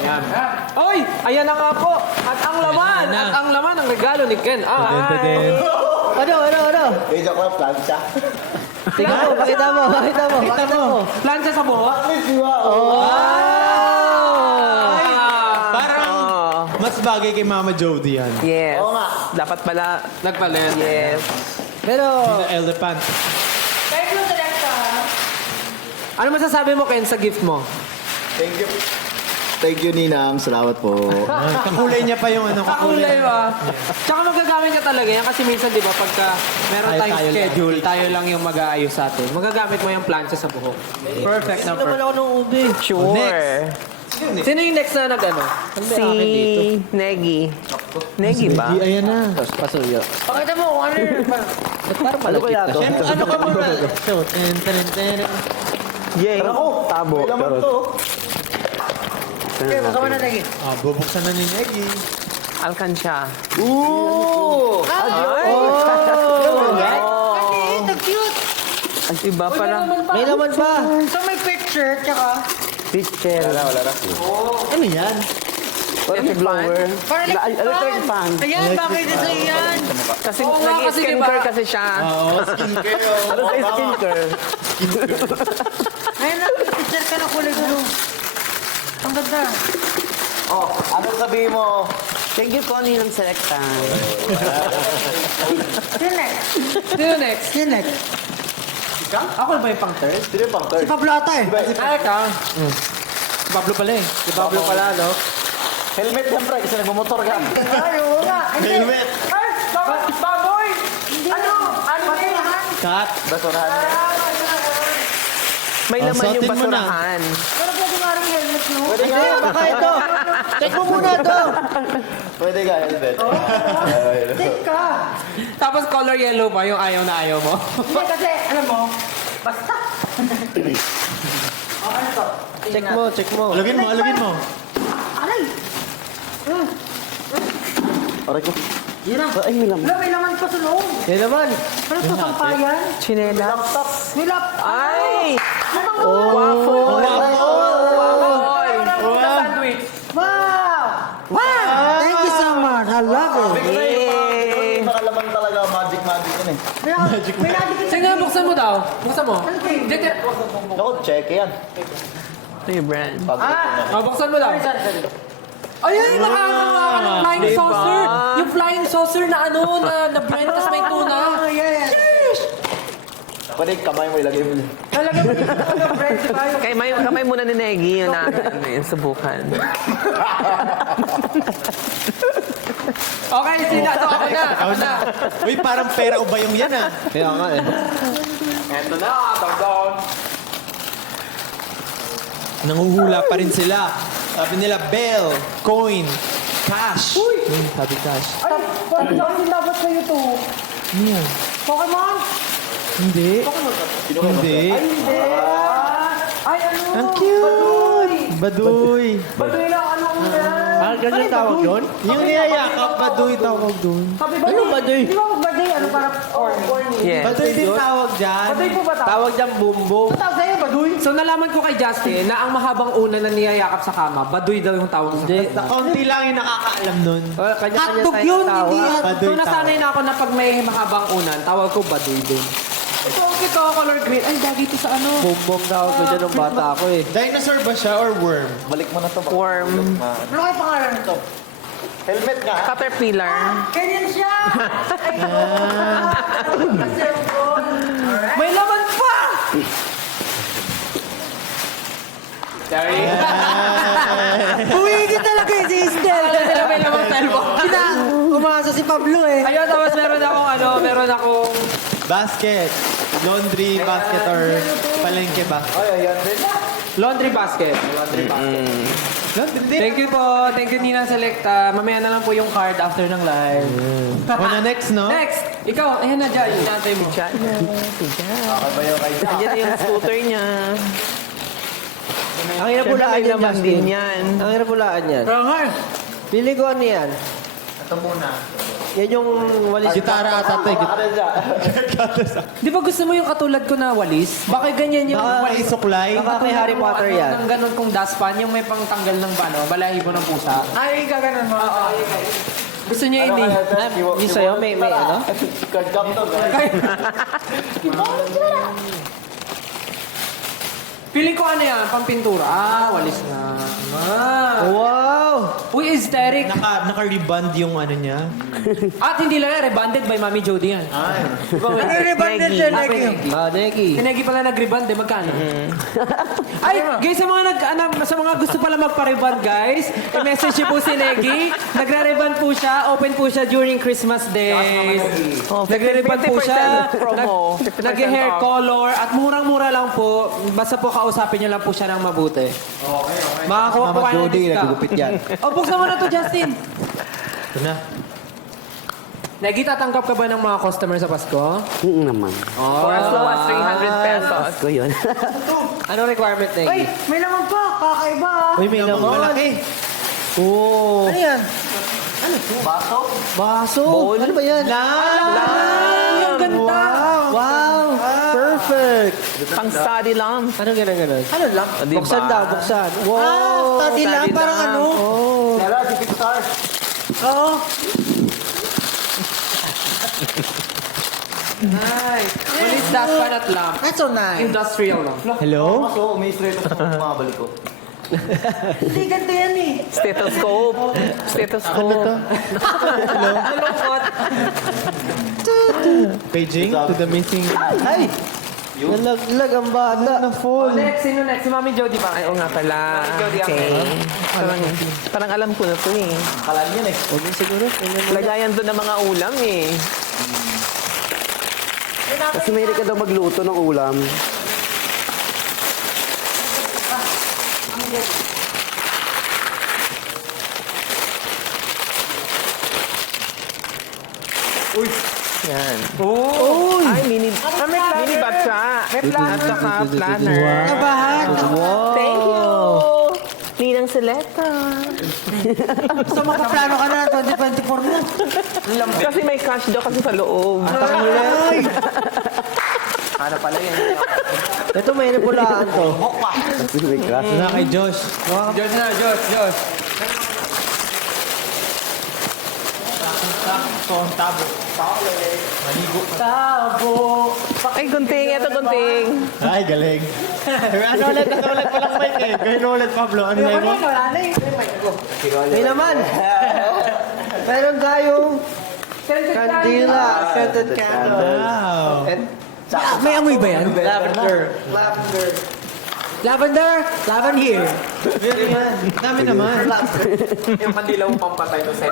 Ayan. Oy! Ayan na nga po. At ang laman. Ayan na. At ang laman ng regalo ni Ken. Tadin. Ano? Eh, joke lang, plancha. Tingnan mo, pakita mo. Plancha sa buhok. Parang mas bagay kay Mama Jody yan. Yes. Oo nga. Dapat pala... Nagpalit. Yes. Pero, Elephant. Thank you, Selecta. Ano masasabi mo, Ken, sa gift mo? Thank you. Thank you, Ninang. Salamat po. Kakulay niya pa yung ano. Kakulay ba? Tsaka magagamit ka talaga yan kasi minsan, di ba, pagka meron tayong Tayo lang. schedule, tayo lang yung mag-aayos sa atin. Magagamit mo yung plancha sa buhok. Perfect na naman perfect. ako ng ube. Sure. Sino yung next na nag-ano? Si Negi. Negi ba? Ayan na. Pasuyo. Pakita mo kung ano yun. Parang Ano kaya to? Ano ka muna? So, Yay. Tabo. Pero, Kasama na lagi. bubuksan na ni Neggy. Alkansya. Ooh! Ay! Ito cute. Ang iba parang May laman pa. So may picture, tsaka picture. Ano yan? Parang blower. parang Electric fan. Ayan, bakit ito yan? Kasi Oo nga, kasi nag-skincare diba? kasi siya. Ano sa skincare? Ayun na, picture ka na kulay blue. Ang ganda. Anong sabihin mo? Thank you, Connie ng Selecta. Sino next? Sino next? Sino next? Ako ba yung pang third? Sino yung pang Si third? Pablo ata eh. Ay, ka. Si Pablo pala eh. Si Pablo pala, no? Helmet yan, pre, kasi nagmumotor ka. Ay, oo nga. Helmet. Ay, Baboy! ano? Ano yan? Cut. Basurahan. May laman yung suotin mo na. basurahan. Pero pwede nga rin helmet, no? Pwede Hindi, ka. baka ito. Check mo muna ito. Pwede ka, helmet. Take ka. Tapos color yellow pa yung ayaw na ayaw mo. Hindi kasi, alam mo, basta. Ano to? Check mo, check mo. Alugin mo, alugin mo. Aray! Aray ko. Yun na. Ay, may laman. Wala, may laman pa sa loob. Yan naman. Ano to, sampayan? Chinelas. May laptop. Ay! Oh. Waffle! Sandwich. Wow! Wow! Thank you so much. I love it. Yay! Nakalaman talaga, magic yun eh. May nadikit Sige, buksan mo daw. Buksan mo. Dito. Ako, check yan. Ito yung brand. Oh, buksan mo daw. Ayun, nakakawa ka ng flying Diba? saucer. Yung flying saucer na ano, na blend tas may tuna. Oh, yes. Pwede kamay mo ilagay mo. Talaga mo dito ng bread, di ba? Yung Kamay muna ni Negi yun na ano yun, subukan. Okay, sino? Ito, ako na. Ako na. Uy, parang pera o bayong yan ah. Kaya nga eh. Eto na, down. Nanguhula pa rin sila. Sabi nila, bell, coin, cash. Sabi cash. Ay, pwede dapat sa'yo to. Pokemon? Hindi. Hindi. Hindi. Ay, ano? Ang cute! Baduy. Baduy lang, ano una? Ah, ganyan tawag yun? Yung niyayakap, baduy tawag doon. Sabi ba? Anong baduy? Di ba pag baduy, ano parang corny? Yes. Baduy din tawag dyan. Baduy po ba tawag? Tawag diyang bumbong. Ano tawag sa'yo, baduy? So nalaman ko kay Justin na ang mahabang una na niyayakap sa kama, baduy daw yung tawag sa Hindi. Kaunti lang yung nakakaalam nun. Kanya-kanya Hotdog tayo yun, tawag. hindi yan. Baduy So nasanay na ako na pag may mahabang unan, tawag ko baduy din. Ito, color green. Ay, dagi ito sa ano. Bumbong tawag ko dyan nung bata ako eh. Dinosaur ba siya or worm? Balik mo na to. Worm. Ano kayo pangalan nito? Helmet nga. Caterpillar. Ganyan siya! Ay, May laman pa! Sorry. Huwigit talaga yung si Estel. Alam nila may laman cellphone. Umasa si Pablo eh. Ayun, tapos meron akong Basket. Laundry basket or palengke ba? laundry basket. Laundry din. Thank you po. Thank you, Ninang Selecta. Mamaya na lang po yung card after ng live. Muna next, no? Next! Ikaw, ayan na dyan. Inantay mo. Diyan na. Diyan. Nandiyan na yung scooter niya. Ang hirap Siyempre, hulaan may yan, laman Justin. din yan. Ang hirap hulaan yan. Rangar. Pili ko ano yan. Ito muna. Yan yung walis. Gitara ata ito. Di ba gusto mo yung katulad ko na walis? Baka ganyan yung Baka walis. isuklay. Baka kay Harry Potter yan. Ng ganun kong dustpan, yung may pangtanggal ng balahibo ng pusa. Ay, gaganon mo. Gusto niya hindi. Yung sa'yo, may ano? Card cap to. Feeling ko ano yan, pampintura. Ah, walis na. Ah. Wow! Uy, aesthetic. Naka-reband yung ano niya. At hindi lang yan, rebonded by Mami Jody yan. Ano yung rebanded siya, Neki? Neki. Si Negi pala nag-rebond, magkano? Ay, guys, sa mga gusto pala magpa-rebond, guys, i-message niyo po si Negi. Nagre-rebond po siya, open po siya during Christmas days. Nagre-rebond po siya, 50% promo, 50% nag-hair off. color, at murang-mura lang po. Basta po kausapin niyo lang po siya ng mabuti. Okay. Makakuha po Mama kayo ng Jody, discount. nagugupit yan. O, buksan mo na to, Justin. Ito na. Negi, tatanggap ka ba ng mga customer sa Pasko? Naman. For as low as 300 pesos. Ko yun. Anong requirement, Neki? Ay, may naman pa. Kakaiba. Uy, may naman. Malaki. Oo. Ano yan? Baso. Ano ba yan? Ang ganda! Wow. Perfect. Pang study lang. Anong ganun? Ano lang? Diba? Buksan daw, buksan. Wow. Study lang, parang ano? Oh. Oo. Nice. Well, it's that one at lamp. That's so nice. Industrial lang. Hello? So, may straight up sa mga balik ko. Hindi, ganito yan eh. Stethoscope. Stethoscope. Paging to the missing... Ay! Nalaglag ang bata. Na full. Next, sino next? Si Mami Jody pa. Ay, oo nga pala. Okay. Parang alam ko na to eh. Kalan yan eh. Huwag mo siguro. Lagayan doon ng mga ulam eh. Kasi mahilig ka daw magluto ng ulam. Yan. Oh! Ay, mini batsa. At saka planner. Kabahan. Thank you! Ninang Seleta. So, makaplano ka na ng 2024 mo. Kasi may cash daw kasi sa loob. Ano pala yan? Ito may nabulaan to. Kasi may crush. Na kay Josh. Josh na, Josh. Ay, gunting. Ito, gunting. Ay, galing. Ano ulit palang mic eh. Gawin ulit, Pablo. Ano na mo? May naman. Meron tayong kandila. Scented candle. Wow. And May amoy ba yan? lavender. Lavender? Lavender here. Dami naman. Yung kandilaw pampatay to set.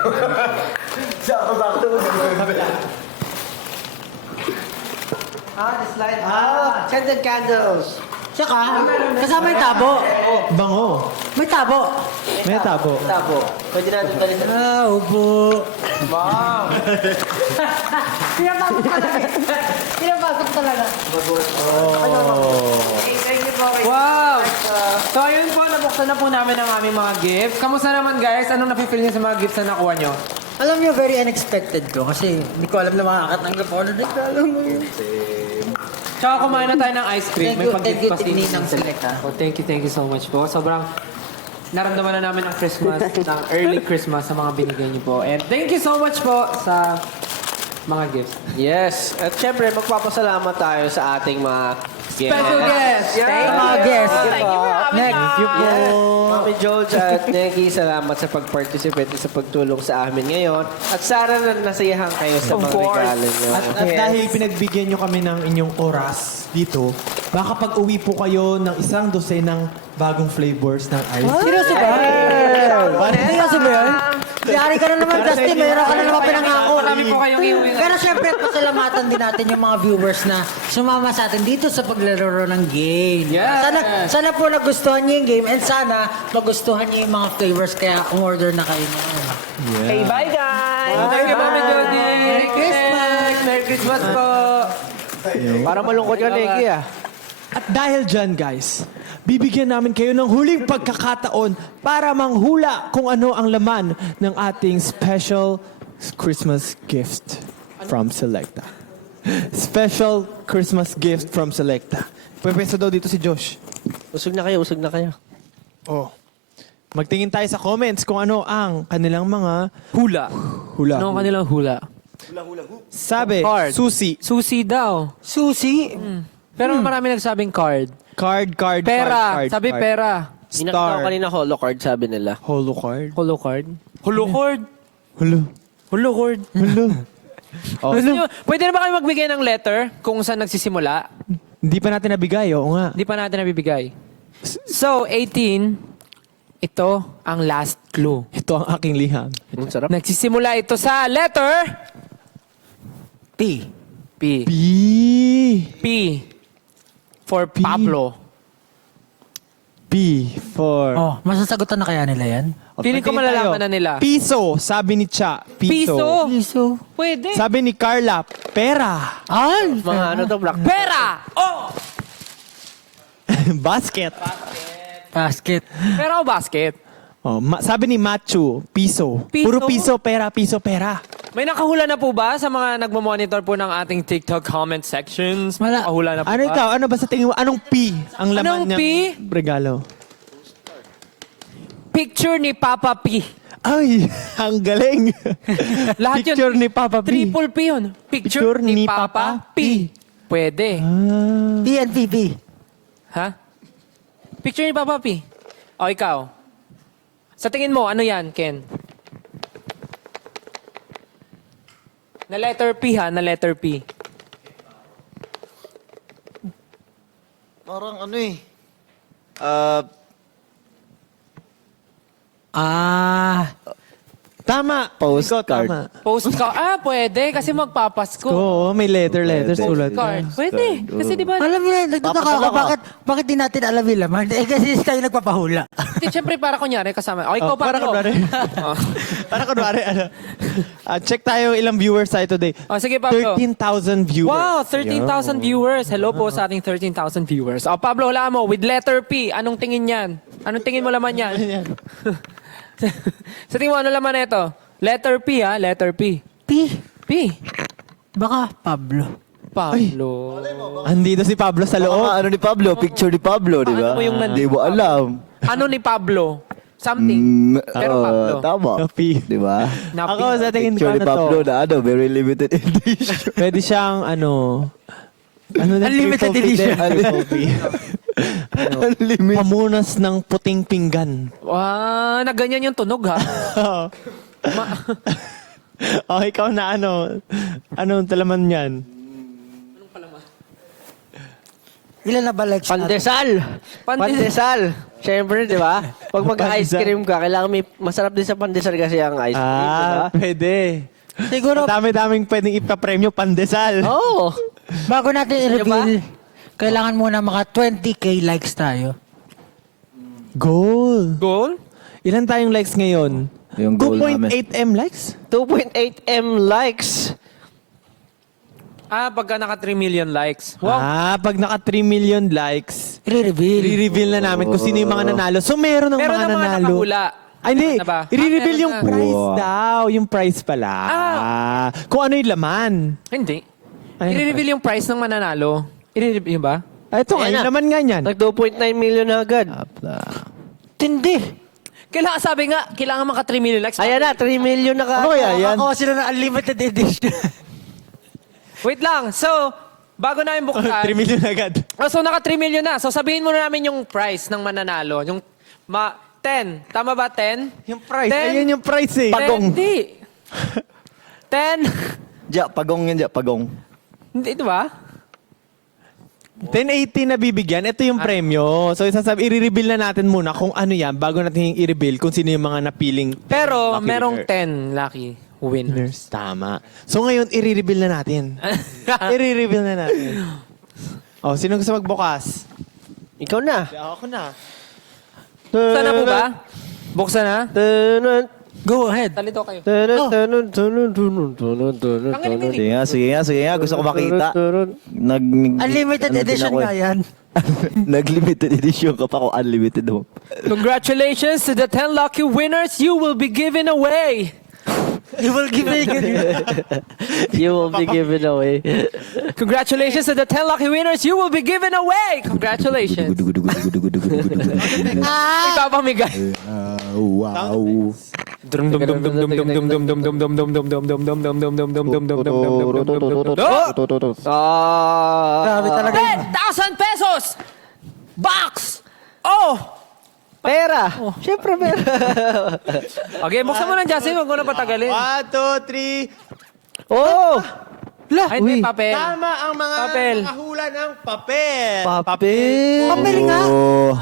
Scented candles. Tsaka, kasama yung tabo. Bango. May tabo. May tabo. Tabo. Pwede natin balikan. Ah, upo. Wow! Pinapasok talaga. Pinapasok talaga. Wow! So, ayun po, nabuksan na po namin ang aming mga gifts. Kamusta naman, guys? Anong napipil niyo sa mga gifts na nakuha niyo? Alam niyo, very unexpected to. Kasi hindi ko alam na makakatanggap ako na regalo mo yun. Tsaka kumain na tayo ng ice cream. May Thank pag-gift you, pa si Ninang Select, ha? Oh, thank you so much po. Sobrang naramdaman na namin ang Christmas, ng early Christmas sa mga binigay niyo po. And thank you so much po sa mga gifts. Yes. At syempre, magpapasalamat tayo sa ating mga Special guest! Mga guests. Next. Mami George at Neki, salamat sa pag-participate at sa pagtulong sa amin ngayon. At sana na nasayahan kayo sa Of mga course. regalo nyo. At dahil pinagbigyan nyo kami ng inyong oras dito, baka pag-uwi po kayo ng 1 dosenang bagong flavors ng ice. Seryoso ba? Seryoso ba yun? Yari ka na naman, Justin. Mayroon ka na naman pinangako. Marami po kayong iuwi na. Pero syempre, pasalamatan din natin yung mga viewers na sumama sa atin dito sa paglalaro ng game. Yes. Sana po nagustuhan niyo yung game and sana magustuhan niyo yung mga flavors kaya umorder na kayo naman. Hey, bye guys! Thank you, Mami Jody! Merry Christmas! Merry Christmas po! Para malungkot ka, Neki, ah. At dahil dyan, guys, bibigyan namin kayo ng huling pagkakataon para manghula kung ano ang laman ng ating special Christmas gift from Selecta. Special Christmas gift from Selecta. Pwede daw dito si Josh. Usog na kayo, usog na kayo. Oh. Magtingin tayo sa comments kung ano ang kanilang mga Hula. hula. Ano ang kanilang hula? Sabi, Card. susi. Susi daw. Susi. Pero marami nagsabing card. Card. Pera. Sabi card. pera. Inaktaw Star. kanina holo card, sabi nila. Holo card. Holo card. Holo card. Holo. Hello, Lord. Oh, Pwede na ba kayo magbigay ng letter kung saan nagsisimula? hindi pa natin nabigay, oo nga. Hindi pa natin nabibigay. So, 18, ito ang last clue. Ito ang aking liham. Ang sarap. Nagsisimula ito sa letter P. P. P. P. For Pablo. P for... Oh, masasagutan na kaya nila yan? Feeling ko Tingin malalaman tayo. na nila. Piso, sabi ni Cha. Piso. Piso. Pwede. Sabi ni Carla, pera. Ay, Mga ano to, black. Pera! Oh! Basket. basket. Pera o basket? Oh, sabi ni Machu, piso. Piso? Puro piso, pera, piso, pera. May nakahula na po ba sa mga nagmamonitor po ng ating TikTok comment sections? May Wala. nakahula na po Ano ba? ikaw? Ano ba sa tingin mo? Anong P ang laman Anong niyang P? regalo? Picture ni Papa P. Ay, ang galing. Lahat yun. Picture ni Papa P. Triple P yun. Picture ni Papa P. Pwede. PNPP. Ha? Picture ni Papa P. O, ikaw. Sa tingin mo, ano yan, Ken? Na letter P ha, na letter P. Parang ano eh. Tama. Postcard. Ikaw, tama. Postcard. Pwede. Kasi magpapasko. Oo, may letter sulat. Card. Pwede. Kasi di ba, Alam mo, nagtataka ako, bakit di natin alam yung laman? Eh, kasi kayo nagpapahula. siyempre para kunyari kasama. O, ikaw Para Pablo. kunwari. Para kunwari, ano. Check tayo ilang viewers tayo today. O, sige Pablo. 13,000 viewers. Wow, 13,000 viewers. Hello po sa ating 13,000 viewers. O, Pablo, wala mo. With letter P, anong tingin yan? Anong tingin mo laman yan? Sa tingin mo, ano laman ito? Letter P ha, letter P. P. P. Baka Pablo. Pablo. Andito si Pablo sa loob. Ano ni Pablo? Picture ni Pablo, di ba? Ano mo yung Di mo alam. Ano ni Pablo? Something. Pero Pablo. Tama. P. Di ba? Na P. Ako sa tingin ko Picture ni ano to. Pablo na ano, very limited edition. Pwede siyang ano din, Unlimited triple P edition. din, triple P. Unlimited. Pamunas ng puting pinggan. Wow, na ganyan yung tunog ha. Oh, ikaw na ano. Anong talaman yan? Ilan na ba likes natin? Pandesal! Pandesal! Siyempre, di ba? Pag mag-ice Pandesal. cream ka, kailangan may masarap din sa pandesal kasi ang ice cream, di ba? Pwede. Siguro, Dami-daming pwedeng ipapremyo pandesal. Oo! bago natin i-reveal, kailangan muna mga 20k likes tayo. Goal. Goal? Ilan tayong likes ngayon? Yung goal namin. 2.8M likes? 2.8M likes! Pagka naka 3 million likes. Wow. Pag naka 3 million likes, I-reveal. i-reveal na namin kung sino yung mga nanalo. So, meron ng Meron mga na mga nanalo. nakahula. Ay, hindi. Meron na ba? I-reveal Meron yung na. prize Wow. daw. Yung prize pala. Kung ano yung laman. Hindi. Ay, I-reveal yung price ng mananalo. I-reveal ba? Ito nga, Ayan yung na. laman nga niyan. Nag 2.9 million na agad. Tindi. Kailangan, sabi nga, kailangan maka 3 million likes. Ayan na, 3 million na Ano agad. kaya yan? Ako sila ng unlimited edition. Wait lang. So, bago namin 3 buksan. million agad. So, naka 3 million na. So, sabihin muna namin yung price ng mananalo. Yung 10. Tama ba, 10? Yung prize. 10? Ayun yung prize eh. Pagong. Hindi. 10. Pagong yan, pagong. Hindi, di ba? 1080 na bibigyan. Ito yung premyo. So, i-reveal na natin muna kung ano yan bago natin i-reveal kung sino yung mga napiling Pero, lucky merong winner. 10 lucky winners. Tama. So, ngayon, i-reveal na natin. I-reveal na natin. Oh, sino gusto magbukas? Ikaw na. Ako na. Buksan na po ba? Buksan na? Go ahead. Talito kayo. Sige nga. Gusto ko makita. Unlimited edition nga yan. Nag-limited edition ka pa kung unlimited mo. Congratulations to the 10 lucky winners. You will be given away. You will give me You will be given away. Congratulations to the 10 lucky winners. You will be given away. Congratulations. Ipapamigay. Wow. Ah! Grabe talaga. 10,000 pesos! Box! Oh! Pera. Siyempre, pera. Okay, buksan mo na, Justin. Huwag mo na patagalin. 1, 2, 3. Oh! Ay, hindi, papel. Tama ang mga Papel. nakahula ng papel. Papel. Papel nga.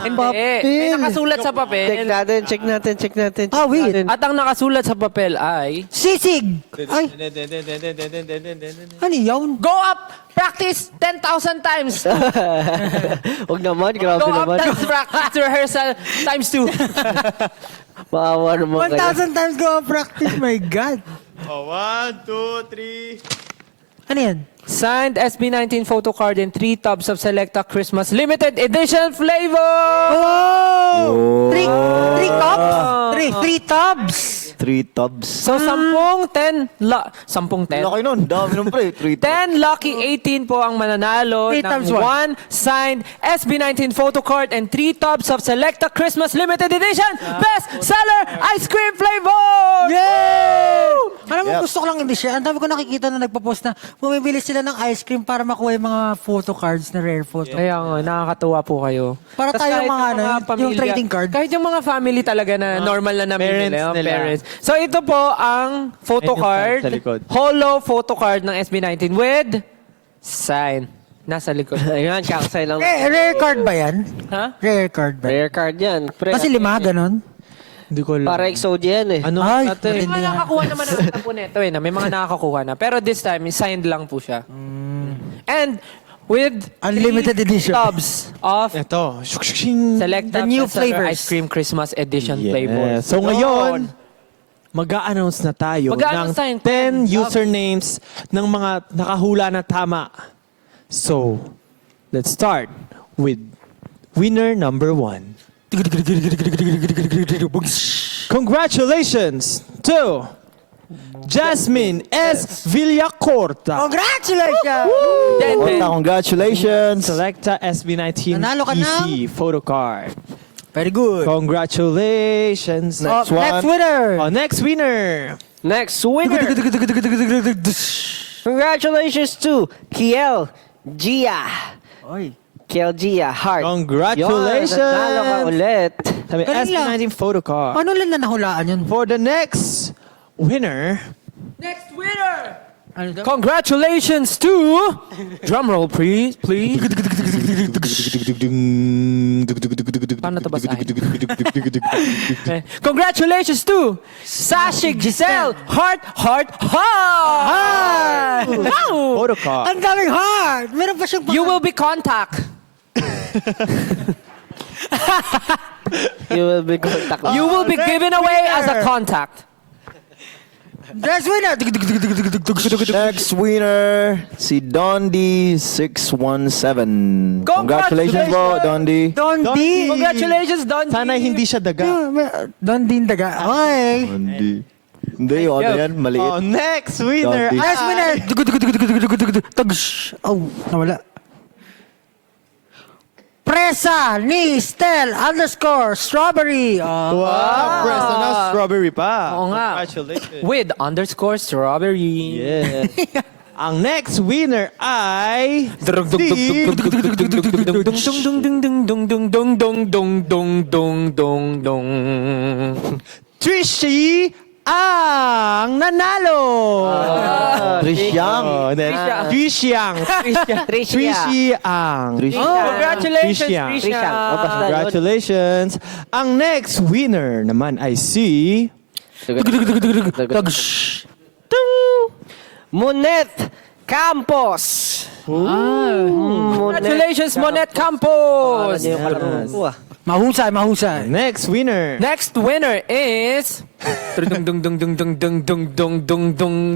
Hindi. May nakasulat sa Check papel. natin, check natin, check natin. Ah, wait. At ang nakasulat sa papel ay... Sisig! Ay, ano yun? Go up! Practice 10,000 times. Huwag naman, grabe Go up, naman. dance practice rehearsal times 2. Maawa naman kayo. 1,000 times go practice, my God. Oh, 1, 2, 3. Ano yan? Signed SB19 photo card and 3 tubs of Selecta Christmas Limited Edition flavor! Oh! Three cups? Three tubs? 3 tubs. So, 10, 10? Laki nun. Dami nun pre. 3 tubs. 10 lucky 18 po ang mananalo 3 ng times 1 signed SB19 photo card and 3 tubs of Selecta Christmas Limited Edition Best Seller Ice Cream Flavor! Yay! Alam mo, Yep. gusto ko lang i-share. Ang dami ko nakikita na nagpo-post na bumibili sila ng ice cream para makuha yung mga photo cards na rare photo. Kaya nga, nakakatuwa po kayo. Para Tas tayo kahit mga yung ano, yung trading card. Kahit yung mga family talaga na normal na namimili. parents oh, nila. parents. So ito po ang photo Ayun yung card. sa likod. Holo photo card ng SB19 with sign. Nasa likod. Ayan, kakasay lang. Rare card ba yan? ha? Rare card ba? Rare card yan. Pre, Kasi 5, ganon. Hindi ko alam. para exodia yan eh. Ano Ay, natin? May mga nakakuha naman na po neto eh. May mga nakakakuha na. Pero this time, signed lang po siya. And with Unlimited 3 edition. tubs of Ito. Shuk-shuk-shing. Selecta The new Best Seller flavors. Ice Cream Christmas Edition Yes. flavors. So ngayon, mag-a-announce na tayo Mag-a-announce tayo. ng 10 usernames ng mga nakahula na tama. So, let's start with winner number 1. Congratulations to Jasmine S. Villacorta. Congratulations! Then, Congratulations. Selecta SB19 Nanalo ka EC photo card. Very good. Congratulations. Next one. Next winner! Oh, next winner. Next winner. Congratulations to Kiel Gia. Oy. Kiel Gia, heart. Congratulations. Yun, nanalo ka ulit. Sabi, Galing lang. SB19 photo card. Paano lang na nahulaan yun? For the next winner, next winner! Ano daw? Congratulations to... Drum roll, please. Paano ito basahin? Okay. Congratulations to Sashik Giselle Heart. Wow! photo card. Ang daming heart! Meron pa siyang You will be contact. You will be contact. You will be given away as a contact. Next winner! Next winner, si Dondi617. Congratulations po, Dondi. Don D! Congratulations, Don. Sana hindi siya daga. Don D daga. Okay. Dondi. Hindi, yung ano yan, maliit. Oh, next winner. Dondi. Next winner! Tagsh! Oh, nawala. Presa ni Stel _strawberry. Oh. Wow, preso na strawberry pa. Oo nga. Congratulations. With _strawberry. Yes. Ang next winner ay Trishy ang nanalo. Trisyang. Oh, Trishyang. Trishy ang. Congratulations, Trisha. Trisha. Oh, basta yun. Congratulations. Ang next winner naman ay si Monet Campos. Congratulations, Monet Campos. Ano yung kalabang ko ah. Mahusay, mahusay. next winner. Next winner is...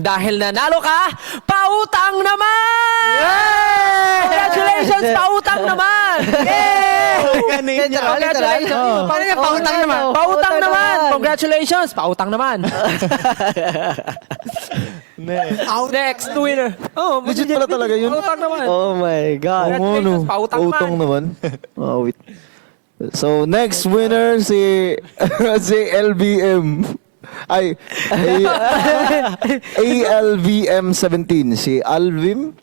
Dahil nanalo ka, pautang naman! Congratulations, pautang naman! Congratulations! Paano niya pautang naman? Pautang naman! Congratulations, pautang naman! Next winner. Oh, Legit pala talaga yun. pautang naman. Oh my God. Congratulations, pautang naman. Utang naman. Oh, wait. So, next winner si si LBM. Ay, ALVM 17. Si Alvim?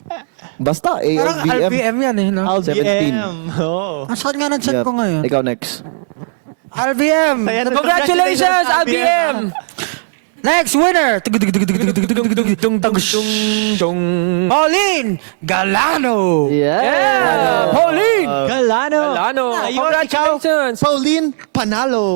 Basta, Parang ALVM. RPM yan eh, no? 17. Oh. Ang sakit nga ng chat Yep. ko ngayon. Ikaw next. RBM! Congratulations, LBM! Next winner! Pauline Galano! Yeah! Pauline! Galano. Galano. Ayun, Congratulations. ikaw, Pauline Panalo.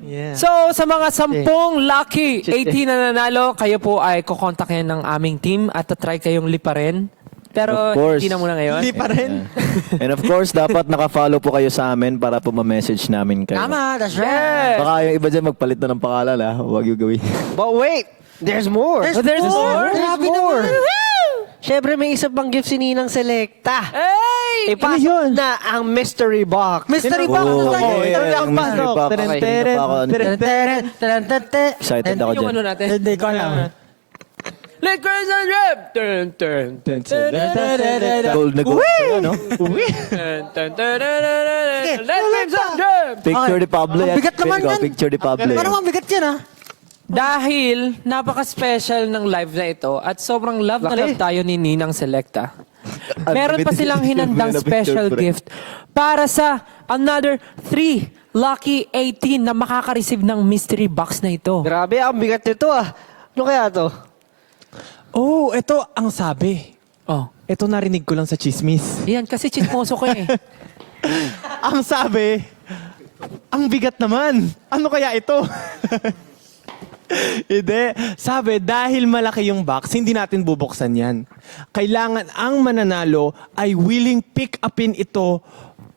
Yeah. So, sa mga 10 lucky 18 na nanalo, kayo po ay kukontakin ng aming team at try kayong liparin. Pero Of course. hindi na muna ngayon. Hindi pa rin. And of course, dapat naka-follow po kayo sa amin para po ma-message namin kayo. Tama, that's right. Baka yung iba dyan magpalit na ng pangalan, ha? Huwag yung gawin. But wait, there's more. There's more? Grabe naman. Siyempre, may isa pang gift si Ninang Selecta. Hey! Ipasok yun? na ang mystery box. Mystery box. Oh, Mystery yeah, box. yung mystery box. Teren, Okay, teren, hindi pa ako- teren. Excited ako Yung dyan. ano natin? Hindi ko alam. Liquors and Rip! Turn, turn. Gold na gold. Ano? Turn, turn, turn, turn, turn. Liquors and Rip! Picture ni Pablo yan. Bigat naman Ikaw, yan. Picture ni Pablo Ano yan. ang bigat yan, ha? Dahil napaka-special ng live na ito at sobrang love na love tayo ni Ninang Selecta. Meron pa silang hinandang special gift para sa another 3 lucky 18 na makaka-receive ng mystery box na ito. Grabe, ang bigat nito ah. Ano kaya to? Oh, ito ang sabi. Oh. Ito narinig ko lang sa chismis. Yan, kasi chismoso ko eh. Ang sabi, ang bigat naman. Ano kaya ito? Hindi. Sabi, dahil malaki yung box, hindi natin bubuksan yan. Kailangan ang mananalo ay willing pick upin ito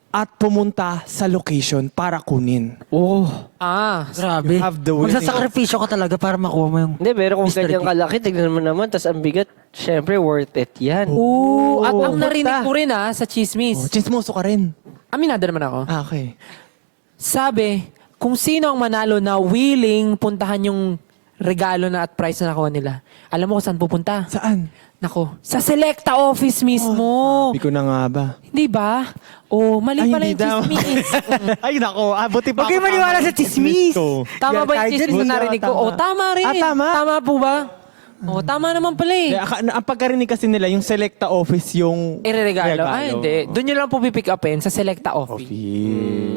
at pumunta sa location para kunin. Oh. Ah, Grabe. You have the winning. Magsasakripisyo ka talaga para makuha mo yung... Hindi, pero kung Mystery ganyan kalaki, tignan mo naman, tas ang bigat, syempre worth it yan. oo. At ang pumunta. narinig ko rin sa Oh, chismis. chismoso ka rin. Aminado naman ako. Ah, okay. Sabi, kung sino ang manalo na willing puntahan yung regalo na at prize na nakuha nila, alam mo kung saan pupunta? Saan? Nako, sa Selecta office mismo. Hindi ko na nga ba? Hindi ba? Oh, mali pala yung daw. chismis. Ay, nako. Buti pa Huwag kayo ako maniwala tama sa chismis. ko. Tama ba yung Kahit chismis dyan, na narinig ko? tama. Oh, tama rin. Ah, tama? Tama po ba? Oh, tama naman pala eh. Ang pagkarinig kasi nila, yung Selecta office yung... Ireregalo. Ay, hindi. Doon nyo lang po pipick upin sa Selecta office.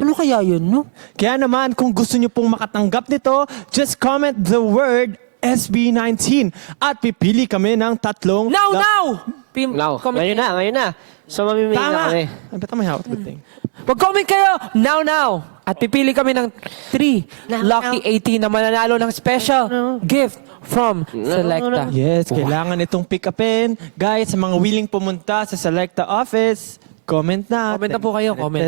Ano kaya yun, no? Kaya naman, kung gusto nyo pong makatanggap nito, just comment the word SB19 at pipili kami ng tatlong... Now! Now, Comment. ngayon na. So, mamimili na Tama! kami. Ay, ba't may hawak? Good thing. Mag-comment kayo! Now! At pipili kami ng 3 lucky 18 na mananalo ng special gift from Selecta. Yes, kailangan itong pick upin. Guys, sa mga willing pumunta sa Selecta office, comment na. Comment na po kayo, comment.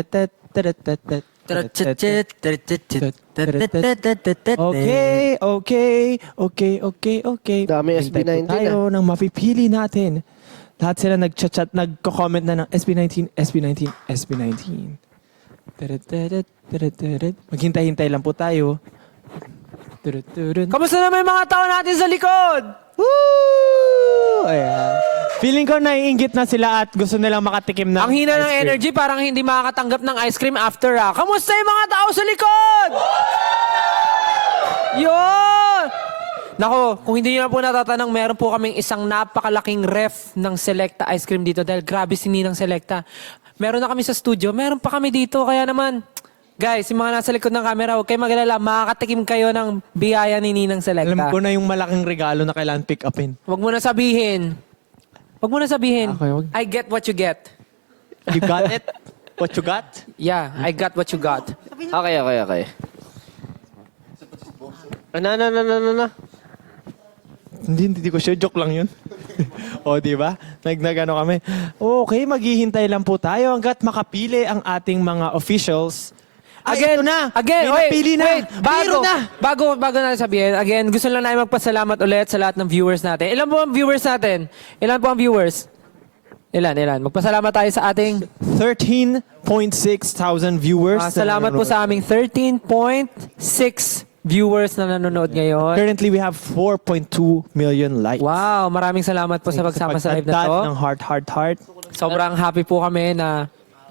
Okay. Dami Hintay SB19 po tayo ng mapipili natin. Lahat sila nag-chat, nagko-comment na ng SB19. Maghintay-hintay lang po tayo. Kamusta naman yung mga tao natin sa likod? Woo! Ayan. Feeling ko naiinggit na sila at gusto nilang makatikim ng Ang hina ice ng cream. energy, parang hindi makakatanggap ng ice cream after Kamusta yung mga tao sa likod? Yun! Nako, kung hindi nyo na po natatanong, meron po kaming isang napakalaking ref ng Selecta ice cream dito dahil grabe si Ninang Selecta. Meron na kami sa studio, meron pa kami dito. Kaya naman, guys, yung mga nasa likod ng camera, huwag kayo mag-alala, makakatikim kayo ng biyaya ni Ninang Selecta. Alam ko na yung malaking regalo na kailangan pick upin. Huwag mo na sabihin. Huwag mo na sabihin. Okay, wag. I get what you get. You got it? What you got? Yeah, I got what you got. Okay. Ano? Hindi ko sure. Joke lang yun. O, di ba? Nagano kami. Okay, maghihintay lang po tayo hanggat makapili ang ating mga officials. Ito na. Again, May napili na. wait. Biro na. Bago natin sabihin, again, gusto lang namin magpasalamat ulit sa lahat ng viewers natin. Ilan po ang viewers natin? Ilan po ang viewers? Ilan? Magpasalamat tayo sa ating... 13.6 thousand viewers. salamat po sa aming 13.6 viewers na nanonood ngayon. Currently, we have 4.2 million likes. Wow, maraming salamat po sa pagsama sa live na to. ng heart. Sobrang happy po kami na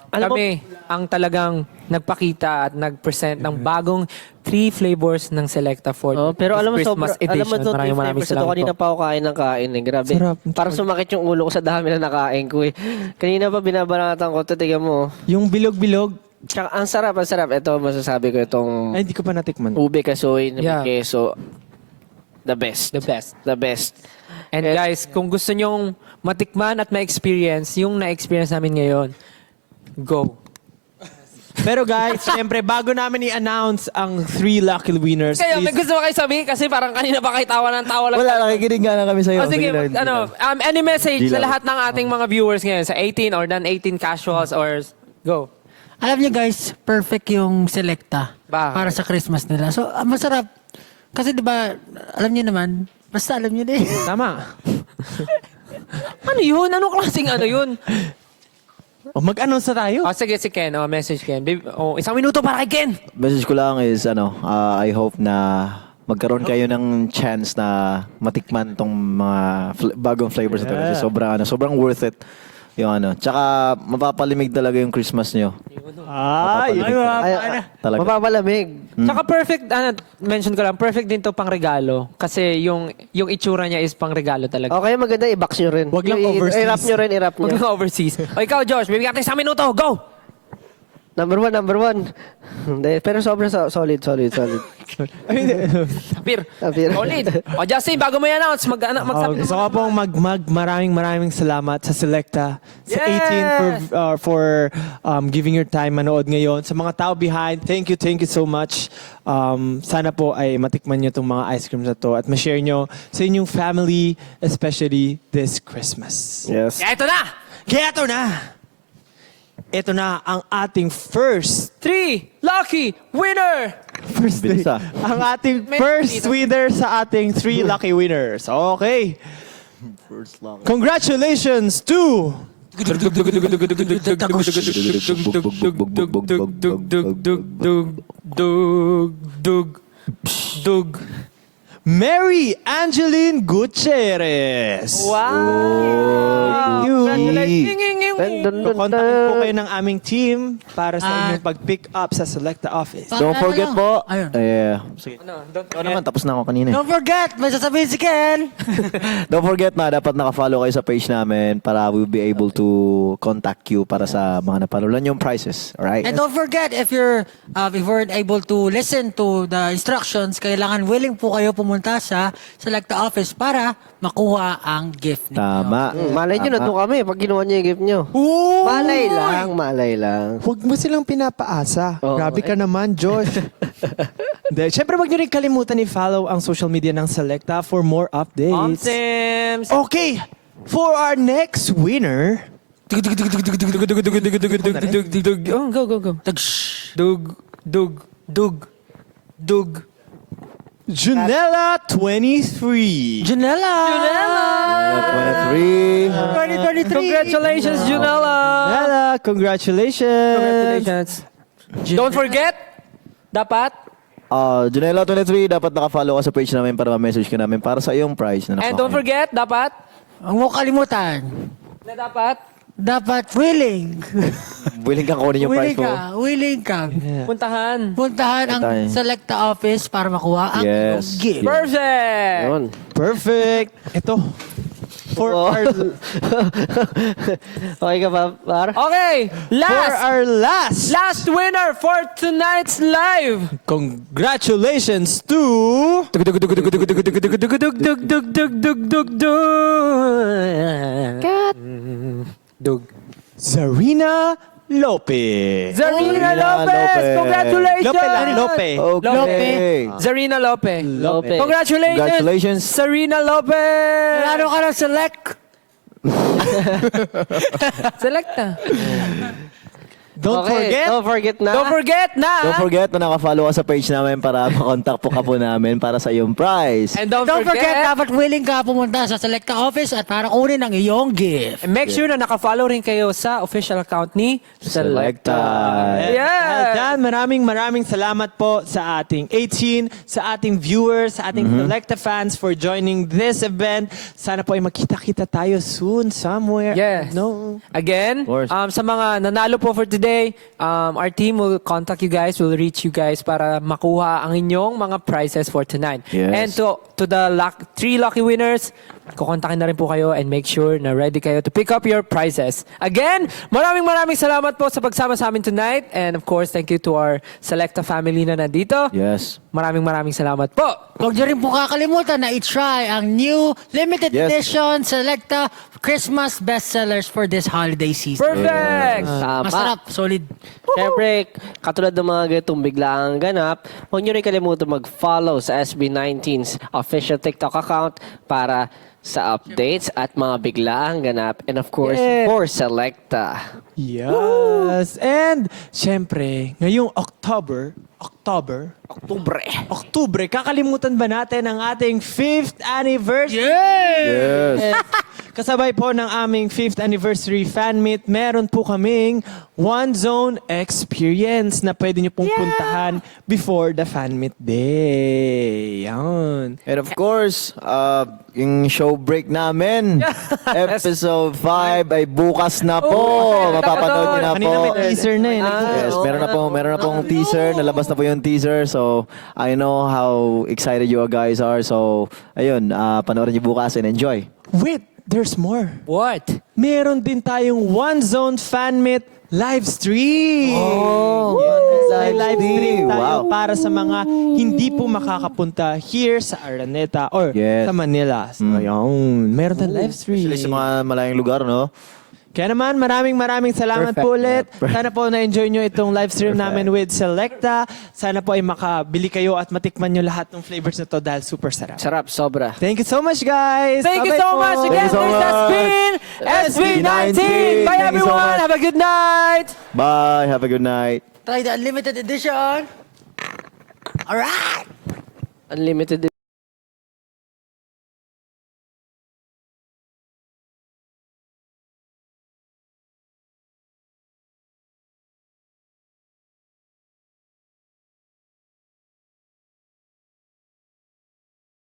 Alam mo- kami ang talagang nagpakita at nag-present ng bagong 3 flavors ng Selecta for Oh, pero alam mo, Christmas edition. alam mo to, Maraming ito salamat kanina po. pa ako kain ng kain eh. Grabe. Sarap. Parang sumakit yung ulo ko sa dami na nakain ko eh. Kanina pa binabanatan ko, ito, tignan mo. Yung bilog-bilog, Tsaka, ang sarap, ang sarap. Ito, masasabi ko itong Ay, hindi ko pa natikman. ube kasoy na Yeah. may keso. The best. The best. The best. And guys, kung gusto nyong matikman at ma-experience yung na-experience namin ngayon, go. Pero guys, syempre, bago namin i-announce ang 3 lucky winners, Kayo, may please, gusto mo kayo sabihin kasi parang kanina pa kayo tawa ng tawa lang. Wala, nakikinig nga na kami sa'yo. O sige, Sige lang. any message Di sa lang. lahat ng ating mga viewers ngayon, sa 18 or non-18 casuals or go. Alam niyo guys, perfect yung Selecta Bakit? para sa Christmas nila. So, masarap. Kasi 'di ba, alam niyo naman, basta alam niyo na eh. tama. Ano yun? Anong klaseng ano yun? O mag-announce na tayo. O sige, si Ken. O, message Ken. Isang minuto para kay Ken. Message ko lang is, I hope na magkaroon kayo ng chance na matikman tong mga bagong flavors na to. Kasi sobrang worth it. Yung Tsaka mapapalimig talaga yung Christmas nyo. Ay, Talaga. Mapapalamig. Tsaka perfect, mention ko lang, perfect din to pang regalo. Kasi yung itsura niya is pang regalo talaga. Okay, maganda, i-box nyo rin. Wag lang overseas. I-wrap nyo rin, i-wrap Huwag nyo. na overseas. O ikaw, Josh, bibigyan natin 1 minuto. Go! Number one. Hindi, pero sobrang solid. Sapir. Sapir. Solid. O Justin, bago mo i-announce, magsapir. gusto ko pong maraming salamat sa Selecta, sa Yeah! 18 for giving your time manood ngayon. Sa mga tao behind, thank you so much. Sana po ay matikman nyo itong mga ice creams na to at ma-share nyo sa inyong family, especially this Christmas. Yes. Kaya ito na! Kaya ito na! Ito na ang ating first 3 lucky winner! Bilis ang ating May- first winner sa ating 3 lucky winners. Okay. Congratulations to Mary Angeline Gutierrez. Wow! You. Kukontakin po kayo ng aming team para sa inyong pag-pick up sa Selecta office. Don't forget po. Ayun. Sige. Ikaw naman, tapos na ako kanina. Don't forget, may sasabihin si Ken. Don't forget na dapat nakafollow kayo sa page namin para we'll be able to contact you para sa mga napanulan yung prices. Alright? And don't forget, if you weren't able to listen to the instructions, kailangan willing po kayo pumunta sa Selecta office para makuha ang gift ninyo. Tama. Malay nyo, nandun kami pag ginawa nyo yung gift nyo. Malay lang. Huwag mo silang pinapaasa. Oo. Grabe ka naman, Josh. Siyempre, huwag nyo rin kalimutan i-follow ang social media ng Selecta for more updates. Sims! Okay, for our next winner, Oh, go. Dug. Junella 23. Janela! 23. 2023! Congratulations, Junella! Junella, congratulations. Don't forget, dapat, Junela 23, dapat nakafollow ka sa page namin para ma-message ka namin para sa iyong prize na and nakuha don't mo. forget, dapat, Huwag mo kalimutan. dapat, Willing. Willing kang kunin yung prize mo. Willing ka. puntahan. Puntahan ang Puntahan. Selecta office para makuha ang iyong Yes. gift. Perfect! Yun. Perfect. Ito. For our Okay ka ba, Par? Okay, for our last winner for tonight's live. congratulations to Dug. Zarina Lopez. Zarina Lopez! Lopez. Congratulations! Lope lang, Lope. Okay. Zarina Lopez. Lope. Congratulations! Congratulations. Zarina Lopez! Lalo ka ng select. Selecta. Don't forget, Don't forget na. Don't forget na! Don't forget na nakafollow ka sa page namin para makontak po ka po namin para sa iyong prize. And Don't forget, dapat willing ka pumunta sa Selecta office at para kunin ang iyong gift. make sure na naka-follow rin kayo sa official account ni Selecta. Yeah! Dyan, maraming salamat po sa ating 18, sa ating viewers, sa ating Selecta fans for joining this event. Sana po ay makita-kita tayo soon somewhere. Yes. No. Again, course. sa mga nanalo po for today, our team will contact you guys, will reach you guys para makuha ang inyong mga prizes for tonight. Yes. And to the 3 lucky winners, kukontakin na rin po kayo and make sure na ready kayo to pick up your prizes. Again, maraming salamat po sa pagsama sa amin tonight. And of course, thank you to our Selecta family na nandito. Yes. Maraming salamat po. Huwag niyo rin po kakalimutan na i-try ang new limited Yes. edition Selecta Christmas bestsellers for this holiday season. Perfect! Tama. Masarap, solid. Siyempre, katulad ng mga ganitong biglaang ganap, huwag nyo rin kalimutan mag-follow sa SB19's official TikTok account para sa updates at mga biglaang ganap. And of course, for Selecta. Yes. And, syempre, ngayong October, kakalimutan ba natin ang ating 5th anniversary? Yes. Kasabay po ng aming 5th anniversary fan meet, meron po kaming One Zone experience na pwede nyo pong puntahan before the fan meet day. Yan. And of course, yung show break namin, episode 5 ay bukas na po. Mapapanood nyo na po. Kanina may teaser na eh. Yes, meron na pong teaser. Nalabas na po yung teaser. So, I know how excited you guys are. So, ayun, panoorin nyo bukas and enjoy. Wait, there's more. What? Meron din tayong One Zone fan meet live stream. May live stream tayo Wow. para sa mga hindi po makakapunta here sa Araneta or Yes. sa Manila. So, ayun, meron tayong live stream. Especially sa mga malayang lugar, no? Kaya naman, maraming salamat po ulit. Perfect. Sana po na-enjoy nyo itong live stream namin with Selecta. Sana po ay makabili kayo at matikman nyo lahat ng flavors na to dahil super sarap. Sarap, sobra. Thank you so much, guys! Thank you Bye-bye so po. much again. Thank you so This has much. been SB19. Bye Thank you so everyone. much. Have a good night. Bye. Have a good night. Try the unlimited edition. Alright! Unlimited